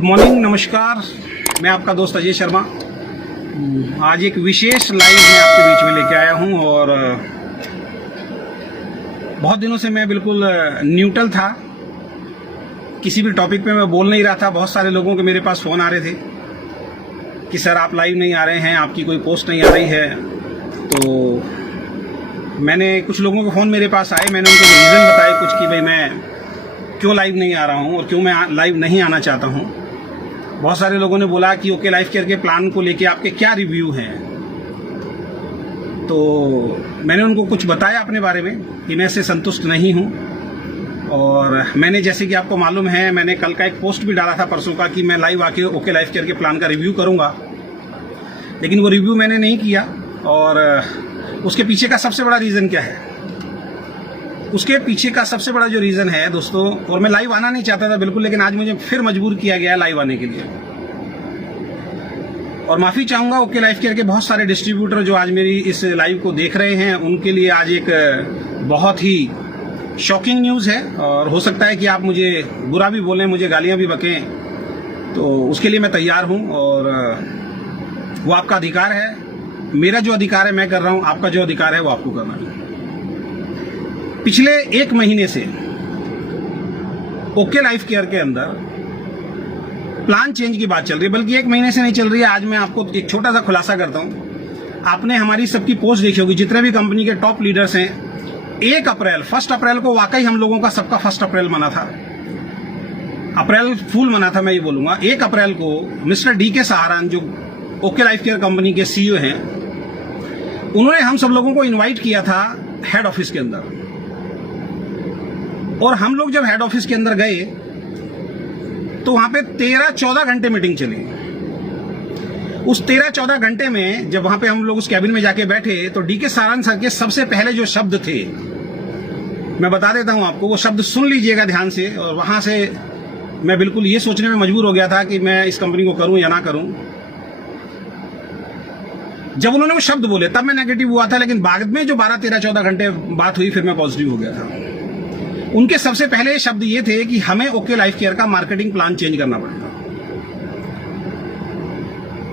Good morning, नमस्कार। मैं आपका दोस्त अजय शर्मा आज एक विशेष लाइव में आपके बीच में लेके आया हूं और बहुत दिनों से मैं बिल्कुल न्यूट्रल था, किसी भी टॉपिक पे मैं बोल नहीं रहा था। बहुत सारे लोगों के मेरे पास फ़ोन आ रहे थे कि सर आप लाइव नहीं आ रहे हैं, आपकी कोई पोस्ट नहीं आ रही है। तो मैंने कुछ लोगों के फ़ोन मेरे पास आए, मैंने उनको रीज़न बताए कुछ कि भाई मैं क्यों लाइव नहीं आ रहा हूं और क्यों मैं लाइव नहीं आना चाहता हूं। बहुत सारे लोगों ने बोला कि ओके लाइफ केयर के प्लान को लेके आपके क्या रिव्यू हैं। तो मैंने उनको कुछ बताया अपने बारे में कि मैं इससे संतुष्ट नहीं हूं। और मैंने, जैसे कि आपको मालूम है, मैंने कल का एक पोस्ट भी डाला था परसों का कि मैं लाइव आके ओके लाइफ केयर के प्लान का रिव्यू करूंगा, लेकिन वो रिव्यू मैंने नहीं किया। और उसके पीछे का सबसे बड़ा रीज़न क्या है? उसके पीछे का सबसे बड़ा जो रीज़न है दोस्तों, और मैं लाइव आना नहीं चाहता था बिल्कुल, लेकिन आज मुझे फिर मजबूर किया गया है लाइव आने के लिए। और माफ़ी चाहूँगा ओके लाइफ केयर के बहुत सारे डिस्ट्रीब्यूटर जो आज मेरी इस लाइव को देख रहे हैं, उनके लिए आज एक बहुत ही शॉकिंग न्यूज़ है। और हो सकता है कि आप मुझे बुरा भी बोलें, मुझे गालियाँ भी बकें, तो उसके लिए मैं तैयार हूँ और वो आपका अधिकार है। मेरा जो अधिकार है मैं कर रहा हूँ, आपका जो अधिकार है वो आपको करना है। पिछले एक महीने से ओके लाइफ केयर के अंदर प्लान चेंज की बात चल रही है, बल्कि एक महीने से नहीं चल रही है। आज मैं आपको एक छोटा सा खुलासा करता हूं। आपने हमारी सबकी पोस्ट देखी होगी, जितने भी कंपनी के टॉप लीडर्स हैं। 1 अप्रैल को वाकई हम लोगों का सबका 1 अप्रैल मना था, अप्रैल फूल मना था, मैं ये बोलूंगा। 1 अप्रैल को मिस्टर DK सहारन, जो ओके लाइफ केयर कंपनी के CEO हैं, उन्होंने हम सब लोगों को इन्वाइट किया था हेड ऑफिस के अंदर। और हम लोग जब हेड ऑफिस के अंदर गए तो वहां पे 13-14 घंटे मीटिंग चली। उस 13-14 घंटे में जब वहां पे हम लोग उस कैबिन में जाके बैठे तो DK सहारन सर के सबसे पहले जो शब्द थे, मैं बता देता हूं आपको, वो शब्द सुन लीजिएगा ध्यान से। और वहां से मैं बिल्कुल ये सोचने में मजबूर हो गया था कि मैं इस कंपनी को करूं या ना करूं। जब उन्होंने वो शब्द बोले तब मैं नेगेटिव हुआ था, लेकिन बाद में जो 12-13-14 घंटे बात हुई फिर मैं पॉजिटिव हो गया था। उनके सबसे पहले शब्द ये थे कि हमें ओके लाइफ केयर का मार्केटिंग प्लान चेंज करना पड़ेगा।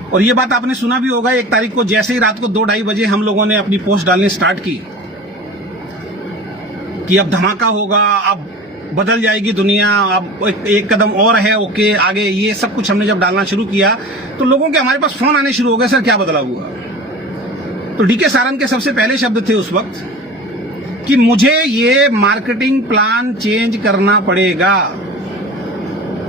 और ये बात आपने सुना भी होगा, 1 तारीख को जैसे ही रात को 2-2:30 बजे हम लोगों ने अपनी पोस्ट डालनी स्टार्ट की कि अब धमाका होगा, अब बदल जाएगी दुनिया, अब एक कदम और है ओके आगे, ये सब कुछ हमने जब डालना शुरू किया तो लोगों के हमारे पास फोन आने शुरू हो गए, सर क्या बदलाव हुआ? तो DK सहारन के सबसे पहले शब्द थे उस वक्त कि मुझे ये मार्केटिंग प्लान चेंज करना पड़ेगा।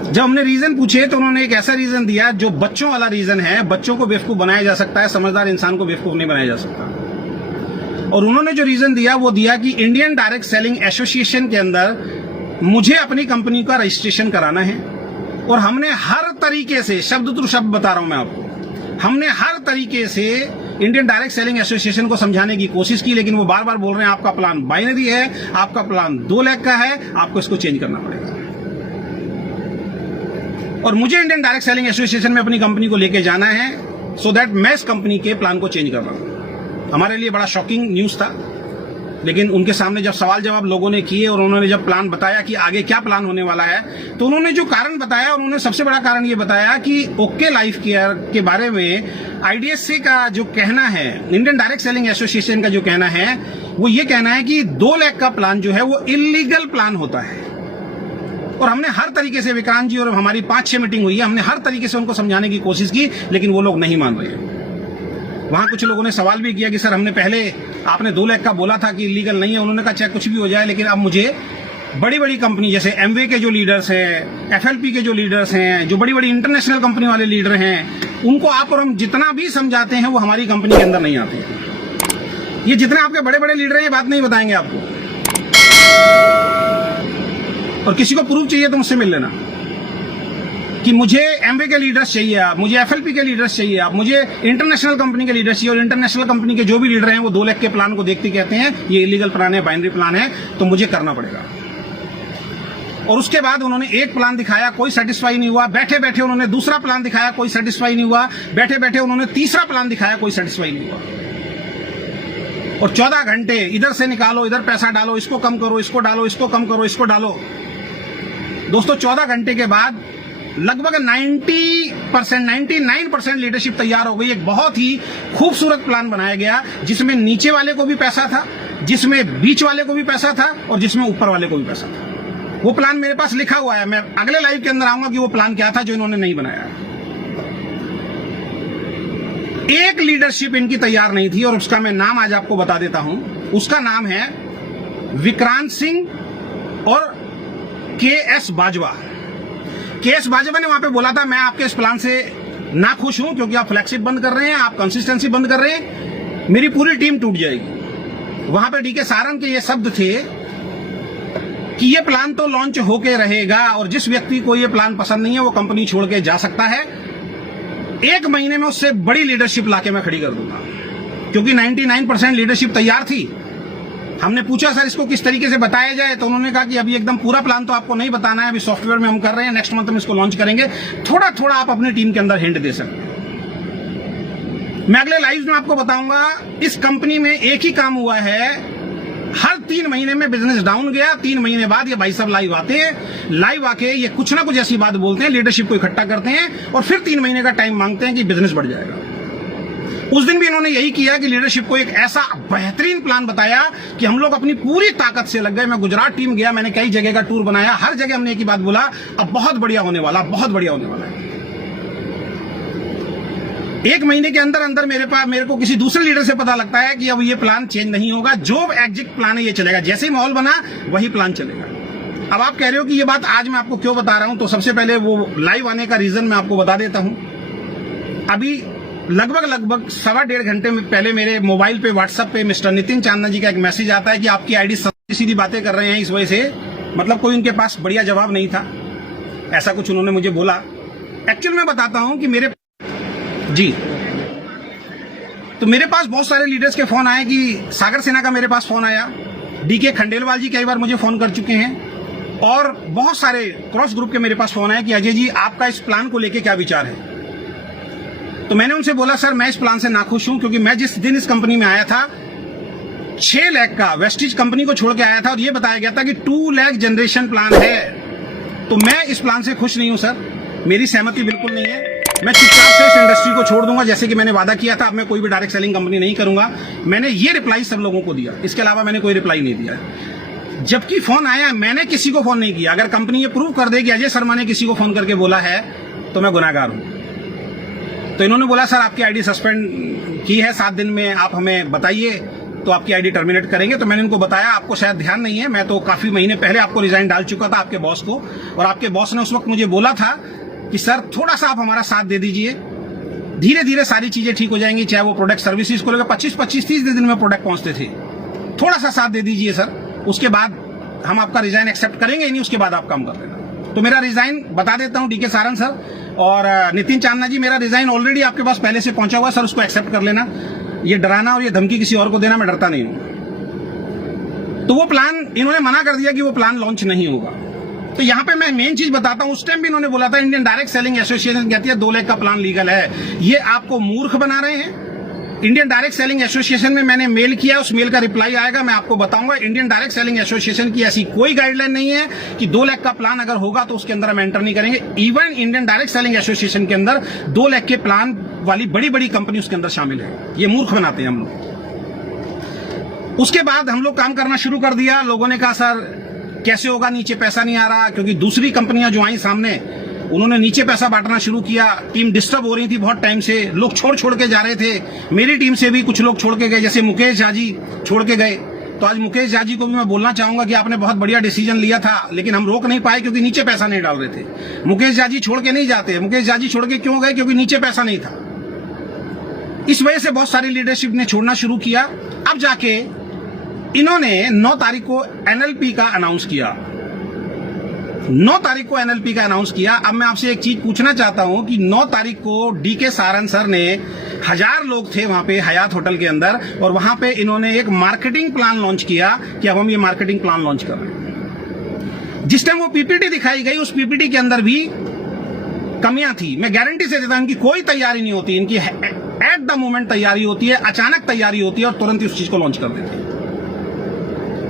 जब हमने रीजन पूछे तो उन्होंने एक ऐसा रीजन दिया जो बच्चों वाला रीजन है। बच्चों को बेवकूफ बनाया जा सकता है, समझदार इंसान को बेवकूफ नहीं बनाया जा सकता। और उन्होंने जो रीजन दिया वो दिया कि इंडियन डायरेक्ट सेलिंग एसोसिएशन के अंदर मुझे अपनी कंपनी का रजिस्ट्रेशन कराना है। और हमने हर तरीके से, शब्द टू शब्द बता रहा हूं मैं आपको, हमने हर तरीके से इंडियन डायरेक्ट सेलिंग एसोसिएशन को समझाने की कोशिश की, लेकिन वो बार बार बोल रहे हैं आपका प्लान बाइनरी है, आपका प्लान 2 लाख का है, आपको इसको चेंज करना पड़ेगा। और मुझे इंडियन डायरेक्ट सेलिंग एसोसिएशन में अपनी कंपनी को लेके जाना है, सो दैट मैं इस कंपनी के प्लान को चेंज कर रहा हूं। हमारे लिए बड़ा शॉकिंग न्यूज था, लेकिन उनके सामने जब सवाल जवाब लोगों ने किए और उन्होंने जब प्लान बताया कि आगे क्या प्लान होने वाला है, तो उन्होंने जो कारण बताया, उन्होंने सबसे बड़ा कारण ये बताया कि ओके लाइफ केयर के बारे में IDSA का जो कहना है, इंडियन डायरेक्ट सेलिंग एसोसिएशन का जो कहना है, वो ये कहना है कि 2 लाख का प्लान जो है वो इलीगल प्लान होता है। और हमने हर तरीके से, विक्रांत जी और हमारी 5-6 मीटिंग हुई है, हमने हर तरीके से उनको समझाने की कोशिश की, लेकिन वो लोग नहीं मान रहे। वहां कुछ लोगों ने सवाल भी किया कि सर हमने पहले, आपने 2 लाख का बोला था कि इलीगल नहीं है। उन्होंने कहा चाहे कुछ भी हो जाए, लेकिन अब मुझे बड़ी बड़ी कंपनी जैसे एमवे के जो लीडर्स हैं, FLP के जो लीडर्स हैं, जो बड़ी बड़ी इंटरनेशनल कंपनी वाले लीडर हैं, उनको आप और हम जितना भी समझाते हैं वो हमारी कंपनी के अंदर नहीं आते। ये जितने आपके बड़े बड़े लीडर हैं ये बात नहीं बताएंगे आपको। और किसी को प्रूफ चाहिए तो मुझसे मिल लेना कि मुझे एमवे के लीडर्स चाहिए, आप मुझे FLP के लीडर्स चाहिए, आप मुझे इंटरनेशनल कंपनी के लीडर्स चाहिए। और इंटरनेशनल कंपनी के जो भी लीडर हैं वो 2 लाख के प्लान को देखते कहते हैं ये इलीगल प्लान है, बाइनरी प्लान है, तो मुझे करना पड़ेगा। और उसके बाद उन्होंने एक प्लान दिखाया, कोई सेटिस्फाई नहीं हुआ। बैठे बैठे उन्होंने दूसरा प्लान दिखाया, कोई सेटिस्फाई नहीं हुआ। बैठे बैठे उन्होंने तीसरा प्लान दिखाया, कोई सेटिस्फाई नहीं हुआ। और 14 घंटे इधर से निकालो, इधर पैसा डालो, इसको कम करो, इसको डालो, इसको कम करो, इसको डालो। दोस्तों 14 घंटे के बाद लगभग 99% लीडरशिप तैयार हो गई। एक बहुत ही खूबसूरत प्लान बनाया गया जिसमें नीचे वाले को भी पैसा था, जिसमें बीच वाले को भी पैसा था और जिसमें ऊपर वाले को भी पैसा था। वो प्लान मेरे पास लिखा हुआ है। मैं अगले लाइव के अंदर आऊंगा कि वो प्लान क्या था जो इन्होंने नहीं बनाया। एक लीडरशिप इनकी तैयार नहीं थी और उसका मैं नाम आज आपको बता देता हूं। उसका नाम है विक्रांत सिंह और के.एस. बाजवा। के.एस. बाजवा ने वहां पे बोला था मैं आपके इस प्लान से ना खुश हूं क्योंकि आप फ्लैगशिप बंद कर रहे हैं, आप कंसिस्टेंसी बंद कर रहे हैं, मेरी पूरी टीम टूट जाएगी। वहां पे डी.के. सारन के ये शब्द थे कि ये प्लान तो लॉन्च होके रहेगा और जिस व्यक्ति को ये प्लान पसंद नहीं है वो कंपनी छोड़ के जा सकता है। 1 महीने में उससे बड़ी लीडरशिप लाके मैं खड़ी कर दूंगा, क्योंकि 99% लीडरशिप तैयार थी। हमने पूछा सर इसको किस तरीके से बताया जाए, तो उन्होंने कहा कि अभी एकदम पूरा प्लान तो आपको नहीं बताना है, अभी सॉफ्टवेयर में हम कर रहे हैं, नेक्स्ट मंथ में इसको लॉन्च करेंगे, थोड़ा थोड़ा आप अपनी टीम के अंदर हिंट दे सकते हैं। मैं अगले लाइव में आपको बताऊंगा। इस कंपनी में एक ही काम हुआ है, हर 3 महीने में बिजनेस डाउन गया, 3 महीने बाद ये भाई साहब लाइव आते हैं, लाइव आके ये कुछ ना कुछ ऐसी बात बोलते हैं, लीडरशिप को इकट्ठा करते हैं और फिर 3 महीने का टाइम मांगते हैं कि बिजनेस बढ़ जाएगा। उस दिन भी इन्होंने यही किया कि लीडरशिप को एक ऐसा बेहतरीन प्लान बताया कि हम लोग अपनी पूरी ताकत से लग गए। मैं गुजरात टीम गया, मैंने कई जगह का टूर बनाया, हर जगह हमने एक ही बात बोला, अब बहुत बढ़िया होने वाला, बहुत बढ़िया होने वाला है। 1 महीने के अंदर अंदर मेरे को किसी दूसरे लीडर से पता लगता है कि अब ये प्लान चेंज नहीं होगा, जो एग्जिट प्लान है ये चलेगा, जैसे ही माहौल बना वही प्लान चलेगा। अब आप कह रहे हो कि ये बात आज मैं आपको क्यों बता रहा हूं, तो सबसे पहले वो लाइव आने का रीजन मैं आपको बता देता हूं। अभी लगभग 1.25 घंटे पहले मेरे मोबाइल पे व्हाट्सएप पे मिस्टर नितिन चांदना जी का एक मैसेज आता है कि आपकी आईडी सीधी सीधी बातें कर रहे हैं, इस वजह से मतलब कोई उनके पास बढ़िया जवाब नहीं था, ऐसा कुछ उन्होंने मुझे बोला। एक्चुअल में बताता हूं कि मेरे पास बहुत सारे लीडर्स के फोन आए कि सागर सेना का मेरे पास फोन आया, डी.के. खंडेलवाल जी कई बार मुझे फोन कर चुके हैं और बहुत सारे क्रॉस ग्रुप के मेरे पास फोन आए कि अजय जी आपका इस प्लान को लेके क्या विचार है। तो मैंने उनसे बोला सर मैं इस प्लान से नाखुश हूं, क्योंकि मैं जिस दिन इस कंपनी में आया था 6 लाख का वेस्टिज कंपनी को छोड़ के आया था और ये बताया गया था कि 2 लाख जनरेशन प्लान है। तो मैं इस प्लान से खुश नहीं हूं सर, मेरी सहमति बिल्कुल नहीं है। मैं चुपचाप से इस इंडस्ट्री को छोड़ दूंगा, जैसे कि मैंने वादा किया था। अब मैं कोई भी डायरेक्ट सेलिंग कंपनी नहीं करूंगा। मैंने ये रिप्लाई सब लोगों को दिया, इसके अलावा मैंने कोई रिप्लाई नहीं दिया। जबकि फोन आया, मैंने किसी को फोन नहीं किया। अगर कंपनी ये प्रूव कर दे कि अजय शर्मा ने किसी को फोन करके बोला है तो मैं गुनाहगार हूं। तो इन्होंने बोला सर आपकी आईडी सस्पेंड की है, 7 दिन में आप हमें बताइए तो आपकी आईडी टर्मिनेट करेंगे। तो मैंने इनको बताया आपको शायद ध्यान नहीं है, मैं तो काफी महीने पहले आपको रिजाइन डाल चुका था आपके बॉस को, और आपके बॉस ने उस वक्त मुझे बोला था कि सर थोड़ा सा आप हमारा साथ दे दीजिए, धीरे धीरे सारी चीजें ठीक हो जाएंगी। चाहे वो प्रोडक्ट सर्विसेज को लेकर 25-30 दिन में प्रोडक्ट पहुंचते थे, थोड़ा सा साथ दे दीजिए सर, उसके बाद हम आपका रिजाइन एक्सेप्ट करेंगे, नहीं उसके बाद आप काम कर लेना। तो मेरा रिजाइन बता देता हूं डी.के. सारन सर और नितिन चांदना जी, मेरा रिजाइन ऑलरेडी आपके पास पहले से पहुंचा हुआ सर, उसको एक्सेप्ट कर लेना। ये डराना और ये धमकी किसी और को देना मैं डरता नहीं हूं। तो वो प्लान इन्होंने मना कर दिया कि वो प्लान लॉन्च नहीं होगा। तो यहां पे मैं मेन चीज बताता हूं, उस टाइम भी इन्होंने बोला था इंडियन डायरेक्ट सेलिंग एसोसिएशन कहती है 2 लाख का प्लान लीगल है। ये आपको मूर्ख बना रहे हैं। इंडियन डायरेक्ट सेलिंग एसोसिएशन में मैंने मेल किया, उस मेल का रिप्लाई आएगा, मैं आपको बताऊंगा। इंडियन डायरेक्ट सेलिंग एसोसिएशन की ऐसी कोई गाइडलाइन नहीं है कि 2 लाख का प्लान अगर होगा तो उसके अंदर हम एंटर नहीं करेंगे। Even Indian direct selling association के अंदर 2 लाख के प्लान वाली बड़ी बड़ी कंपनी उसके अंदर शामिल है। ये मूर्ख बनाते हैं हम लोग। उसके बाद हम लोग काम करना शुरू कर दिया। लोगों ने कहा सर कैसे होगा, नीचे पैसा नहीं आ रहा, क्योंकि दूसरी कंपनियां जो आई सामने उन्होंने नीचे पैसा बांटना शुरू किया। टीम डिस्टर्ब हो रही थी बहुत टाइम से, लोग छोड़ के जा रहे थे। मेरी टीम से भी कुछ लोग छोड़ के गए, जैसे मुकेश झा जी छोड़ के गए। तो आज मुकेश झा जी को भी मैं बोलना चाहूंगा कि आपने बहुत बढ़िया डिसीजन लिया था, लेकिन हम रोक नहीं पाए क्योंकि नीचे पैसा नहीं डाल रहे थे। मुकेश झा जी छोड़ के नहीं जाते। मुकेश झा जी छोड़ के क्यों गए? क्योंकि नीचे पैसा नहीं था। इस वजह से बहुत सारी लीडरशिप ने छोड़ना शुरू किया। अब जाके इन्होंने 9 तारीख को एनएलपी का अनाउंस किया। 9 तारीख को एनएलपी का अनाउंस किया। अब मैं आपसे एक चीज पूछना चाहता हूं कि 9 तारीख को डी.के. सारन सर ने 1000 लोग थे वहां पे हयात होटल के अंदर, और वहां पे इन्होंने एक मार्केटिंग प्लान लॉन्च किया कि अब हम ये मार्केटिंग प्लान लॉन्च कर रहे हैं। जिस टाइम वो पीपीटी दिखाई गई, उस पीपीटी के अंदर भी कमियां थी। मैं गारंटी से देता हूं इनकी कोई तैयारी नहीं होती, इनकी एट द मोमेंट तैयारी होती है, अचानक तैयारी होती है और तुरंत ही उस चीज को लॉन्च कर देते हैं।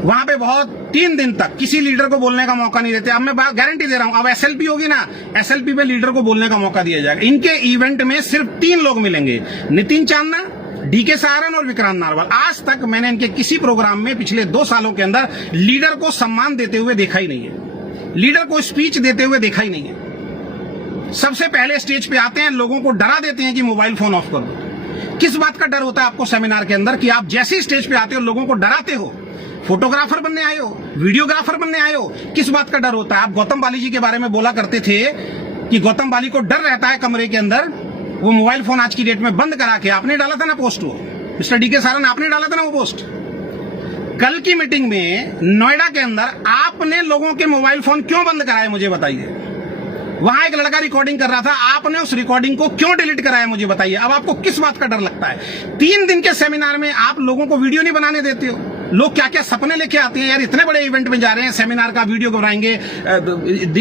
वहां पे बहुत 3 दिन तक किसी लीडर को बोलने का मौका नहीं देते। अब मैं बात गारंटी दे रहा हूं, अब एसएलपी होगी ना, एसएलपी पे लीडर को बोलने का मौका दिया जाएगा। इनके इवेंट में सिर्फ 3 लोग मिलेंगे, नितिन चांदना, डीके सहारन और विक्रांत नारवाल। आज तक मैंने इनके किसी प्रोग्राम में पिछले 2 सालों के अंदर लीडर को सम्मान देते हुए देखा ही नहीं है, लीडर को स्पीच देते हुए देखा ही नहीं है। सबसे पहले स्टेज पे आते हैं, लोगों को डरा देते हैं कि मोबाइल फोन ऑफ कर दो। किस बात का डर होता है आपको सेमिनार के अंदर कि आप जैसे ही स्टेज पे आते हो लोगों को डराते हो? फोटोग्राफर बनने आए हो, वीडियोग्राफर बनने आए हो, किस बात का डर होता है? आप गौतम बाली जी के बारे में बोला करते थे कि गौतम बाली को डर रहता है कमरे के अंदर, वो मोबाइल फोन आज की डेट में बंद करा के आपने डाला था ना पोस्ट, वो मिस्टर डीके सहारन आपने डाला था ना वो पोस्ट। कल की मीटिंग में नोएडा के अंदर आपने लोगों के मोबाइल फोन क्यों बंद कराए, मुझे बताइए। वहां एक लड़का रिकॉर्डिंग कर रहा था, आपने उस रिकॉर्डिंग को क्यों डिलीट कराया, मुझे बताइए। अब आपको किस बात का डर लगता है? 3 दिन के सेमिनार में आप लोगों को वीडियो नहीं बनाने देते हो। लोग क्या क्या सपने लेके आते हैं, यार इतने बड़े इवेंट में जा रहे हैं, सेमिनार का वीडियो बनाएंगे,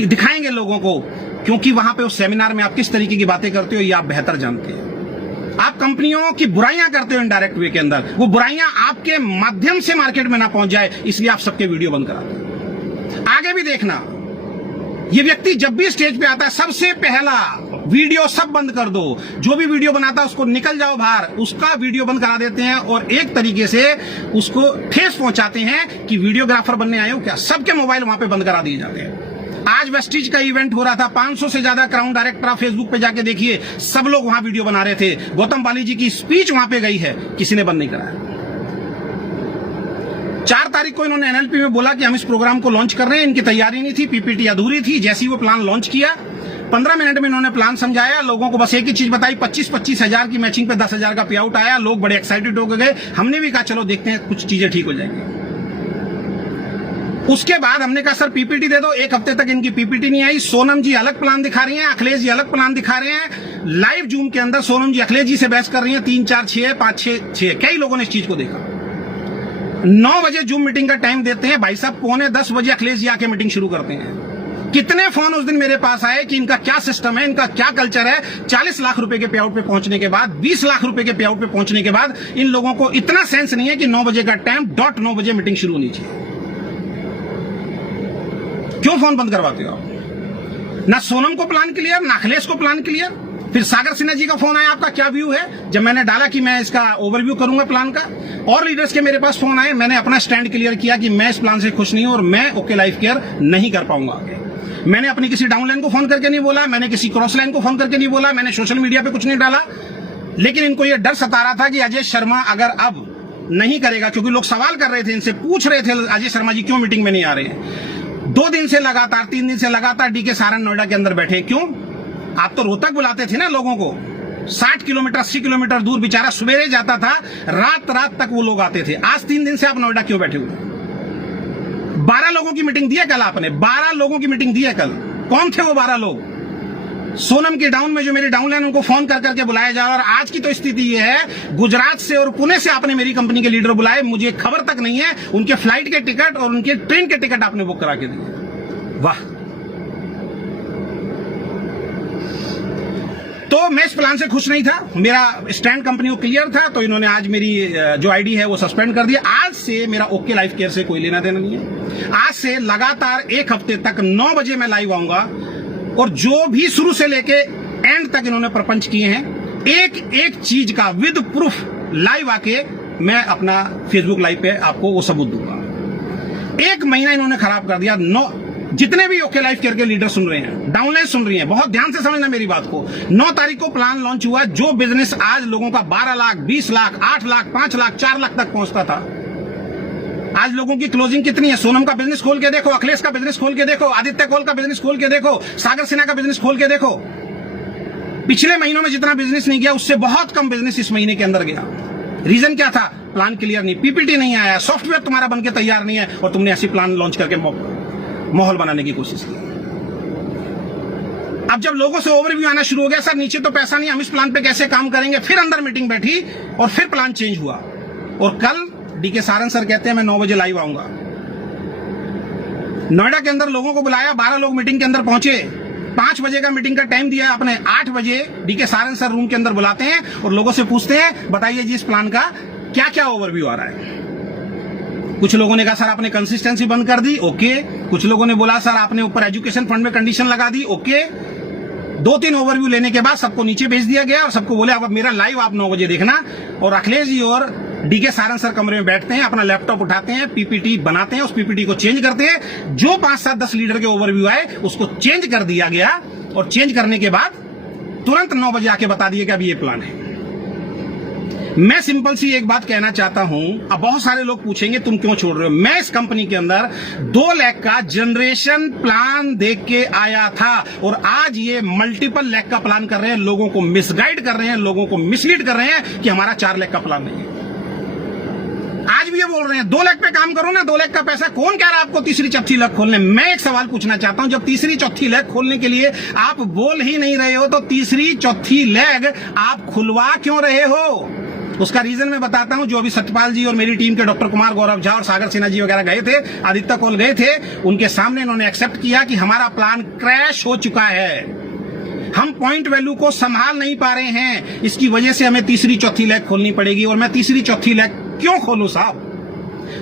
दिखाएंगे लोगों को, क्योंकि वहां पे उस सेमिनार में आप किस तरीके की बातें करते हो ये आप बेहतर जानते हैं। आप कंपनियों की बुराइयां करते हो इनडायरेक्ट वे के अंदर, वो बुराइयां आपके माध्यम से मार्केट में ना पहुंच जाए, इसलिए आप सबके वीडियो बंद कराते हैं। आगे भी देखना, ये व्यक्ति जब भी स्टेज पे आता है सबसे पहला वीडियो सब बंद कर दो, जो भी वीडियो बनाता है उसको निकल जाओ बाहर, उसका वीडियो बंद करा देते हैं और एक तरीके से उसको ठेस पहुंचाते हैं कि वीडियोग्राफर बनने आए हो क्या। सबके मोबाइल वहां पे बंद करा दिए जाते हैं। आज वेस्टीज का इवेंट हो रहा था, 500 से ज्यादा क्राउन डायरेक्टर आप फेसबुक पे जाके देखिए, सब लोग वहां वीडियो बना रहे थे। गौतम बाली जी की स्पीच वहां पे गई है, किसी ने बंद नहीं कराया। 4 तारीख को इन्होंने एनएलपी में बोला कि हम इस प्रोग्राम को लॉन्च कर रहे हैं, इनकी तैयारी नहीं थी, पीपीटी अधूरी थी। जैसे ही वो प्लान लॉन्च किया 15 मिनट में इन्होंने प्लान समझाया, लोगों को बस एक ही चीज बताई, 25-25 हजार की मैचिंग पे 10,000 का पे आउट आया। लोग बड़े एक्साइटेड हो गए। हमने भी कहा चलो देखते हैं कुछ चीजें ठीक हो जाएंगी। उसके बाद हमने कहा सर पीपीटी दे दो, 1 हफ्ते तक इनकी पीपीटी नहीं आई। सोनम जी अलग प्लान दिखा रही हैं, अखिलेश जी अलग प्लान दिखा रहे हैं। लाइव जूम के अंदर सोनम जी अखिलेश जी से बहस कर रही हैं, 3, 4, 6, 5, 6, कई लोगों ने इस चीज को देखा। 9 बजे जूम मीटिंग का टाइम देते हैं, भाई साहब 9:45 बजे अखिलेश जी आके मीटिंग शुरू करते हैं। कितने फोन उस दिन मेरे पास आए कि इनका क्या सिस्टम है, इनका क्या कल्चर है। 40 लाख रुपए के पे आउट पे पहुंचने के बाद, 20 लाख रुपए के पे आउट पे पहुंचने के बाद इन लोगों को इतना सेंस नहीं है कि 9 बजे का टाइम डॉट 9 बजे मीटिंग शुरू होनी चाहिए। क्यों फोन बंद करवाते हो आप? ना सोनम को प्लान क्लियर, ना अखिलेश को प्लान क्लियर। फिर सागर सिन्हा जी का फोन आया, आपका क्या व्यू है? जब मैंने डाला कि मैं इसका ओवरव्यू करूंगा प्लान का, और लीडर्स के मेरे पास फोन आए, मैंने अपना स्टैंड क्लियर किया कि मैं इस प्लान से खुश नहीं हूं और मैं ओके लाइफ केयर नहीं कर पाऊंगा आगे। मैंने अपनी किसी डाउनलाइन को फोन करके नहीं बोला, मैंने किसी क्रॉस लाइन को फोन करके नहीं बोला, मैंने सोशल मीडिया पे कुछ नहीं डाला। लेकिन इनको यह डर सता रहा था कि अजय शर्मा अगर अब नहीं करेगा, क्योंकि लोग सवाल कर रहे थे, इनसे पूछ रहे थे अजय शर्मा जी क्यों मीटिंग में नहीं आ रहे हैं। 2 दिन से लगातार, 3 दिन से लगातार डीके सहारन नोएडा के अंदर बैठे। क्यों? आप तो रोहतक बुलाते थे ना लोगों को, 60 किलोमीटर 80 किलोमीटर दूर बेचारा सवेरे जाता था, रात तक वो लोग आते थे। आज 3 दिन से आप नोएडा क्यों बैठे हुए? 12 लोगों की मीटिंग दी है कल आपने, 12 लोगों की मीटिंग दी है कल। कौन थे वो 12 लोग? सोनम के डाउन में जो मेरी डाउनलाइन उनको फोन कर करके बुलाया जा रहा है। और आज की तो स्थिति ये है, गुजरात से और पुणे से आपने मेरी कंपनी के लीडर बुलाए, मुझे खबर तक नहीं है, उनके फ्लाइट के टिकट और उनके ट्रेन के टिकट आपने बुक करा के दिए। वाह! तो मैं इस प्लान से खुश नहीं था, मेरा स्टैंड कंपनी को क्लियर था, तो इन्होंने आज मेरी जो आईडी है वो सस्पेंड कर दिया। आज से मेरा ओके लाइफ केयर से कोई लेना देना नहीं है। आज से लगातार 1 हफ्ते तक 9 बजे मैं लाइव आऊंगा, और जो भी शुरू से लेके एंड तक इन्होंने प्रपंच किए हैं, एक चीज का विद प्रूफ लाइव आके मैं अपना फेसबुक लाइव पे आपको वो सबूत दूंगा। 1 महीना इन्होंने खराब कर दिया। जितने भी ओके लाइफ केयर के लीडर सुन रहे हैं, डाउनलाइन सुन रही हैं, बहुत ध्यान से समझना मेरी बात को। 9 तारीख को प्लान लॉन्च हुआ। जो बिजनेस आज लोगों का 12 लाख, 20 लाख, 8 लाख, 5 लाख, 4 लाख तक पहुंचता था, आज लोगों की क्लोजिंग कितनी है? सोनम का बिजनेस खोल के देखो, अखिलेश का बिजनेस खोल के देखो, आदित्य कोल का बिजनेस खोल के देखो, सागर सिन्हा का बिजनेस खोल के देखो। पिछले महीनों में जितना बिजनेस नहीं गया, उससे बहुत कम बिजनेस इस महीने के अंदर गया। रीजन क्या था? प्लान क्लियर नहीं, पीपीटी नहीं आया, सॉफ्टवेयर तुम्हारा बनके तैयार नहीं है, और तुमने ऐसी प्लान लॉन्च करके माहौल बनाने की कोशिश की। अब जब लोगों से ओवरव्यू आना शुरू हो गया, सर नीचे तो पैसा नहीं, हम इस प्लान पे कैसे काम करेंगे, फिर अंदर मीटिंग बैठी और फिर प्लान चेंज हुआ। और कल डीके सहारन सर कहते हैं मैं 9 बजे लाइव आऊंगा। नोएडा के अंदर लोगों को बुलाया, 12 लोग मीटिंग के अंदर पहुंचे। 5 बजे का मीटिंग का टाइम दिया आपने, 8 बजे डीके सहारन सर रूम के अंदर बुलाते हैं और लोगों से पूछते हैं बताइए जी इस प्लान का क्या क्या ओवरव्यू आ रहा है। कुछ लोगों ने कहा सर आपने कंसिस्टेंसी बंद कर दी, ओके। कुछ लोगों ने बोला सर आपने ऊपर एजुकेशन फंड में कंडीशन लगा दी, ओके। 2-3 ओवरव्यू लेने के बाद सबको नीचे भेज दिया गया और सबको बोले अब मेरा लाइव आप 9 बजे देखना। और अखिलेश जी और डीके सारंग सर कमरे में बैठते हैं, अपना लैपटॉप उठाते हैं, पीपीटी बनाते हैं, उस पीपीटी को चेंज करते हैं। जो 5-7-10 लीडर के ओवरव्यू आए उसको चेंज कर दिया गया और चेंज करने के बाद तुरंत 9 बजे आके बता दिए कि अब ये प्लान है। मैं सिंपल सी एक बात कहना चाहता हूं। अब बहुत सारे लोग पूछेंगे तुम क्यों छोड़ रहे हो। मैं इस कंपनी के अंदर 2 लाख का जनरेशन प्लान देख के आया था और आज ये मल्टीपल लाख का प्लान कर रहे हैं, लोगों को मिसगाइड कर रहे हैं, लोगों को मिसलीड कर रहे हैं कि हमारा 4 लाख का प्लान नहीं है। आज भी ये बोल रहे हैं 2 लाख पे काम करो ना, 2 लाख का पैसा कौन कह रहा है आपको तीसरी चौथी लाख खोलने। मैं एक सवाल पूछना चाहता हूं, जब तीसरी चौथी लाख खोलने के लिए आप बोल ही नहीं रहे हो तो तीसरी चौथी लाख आप खुलवा क्यों रहे हो? उसका रीजन मैं बताता हूं। जो अभी सत्यपाल जी और मेरी टीम के डॉक्टर कुमार गौरव झा और सागर सिन्हा जी वगैरह गए थे, आदित्य कौल गए थे, उनके सामने इन्होंने एक्सेप्ट किया कि हमारा प्लान क्रैश हो चुका है, हम पॉइंट वैल्यू को संभाल नहीं पा रहे हैं, इसकी वजह से हमें तीसरी चौथी लाख खोलनी पड़ेगी। और मैं तीसरी चौथी लाख क्यों खोलूं साहब?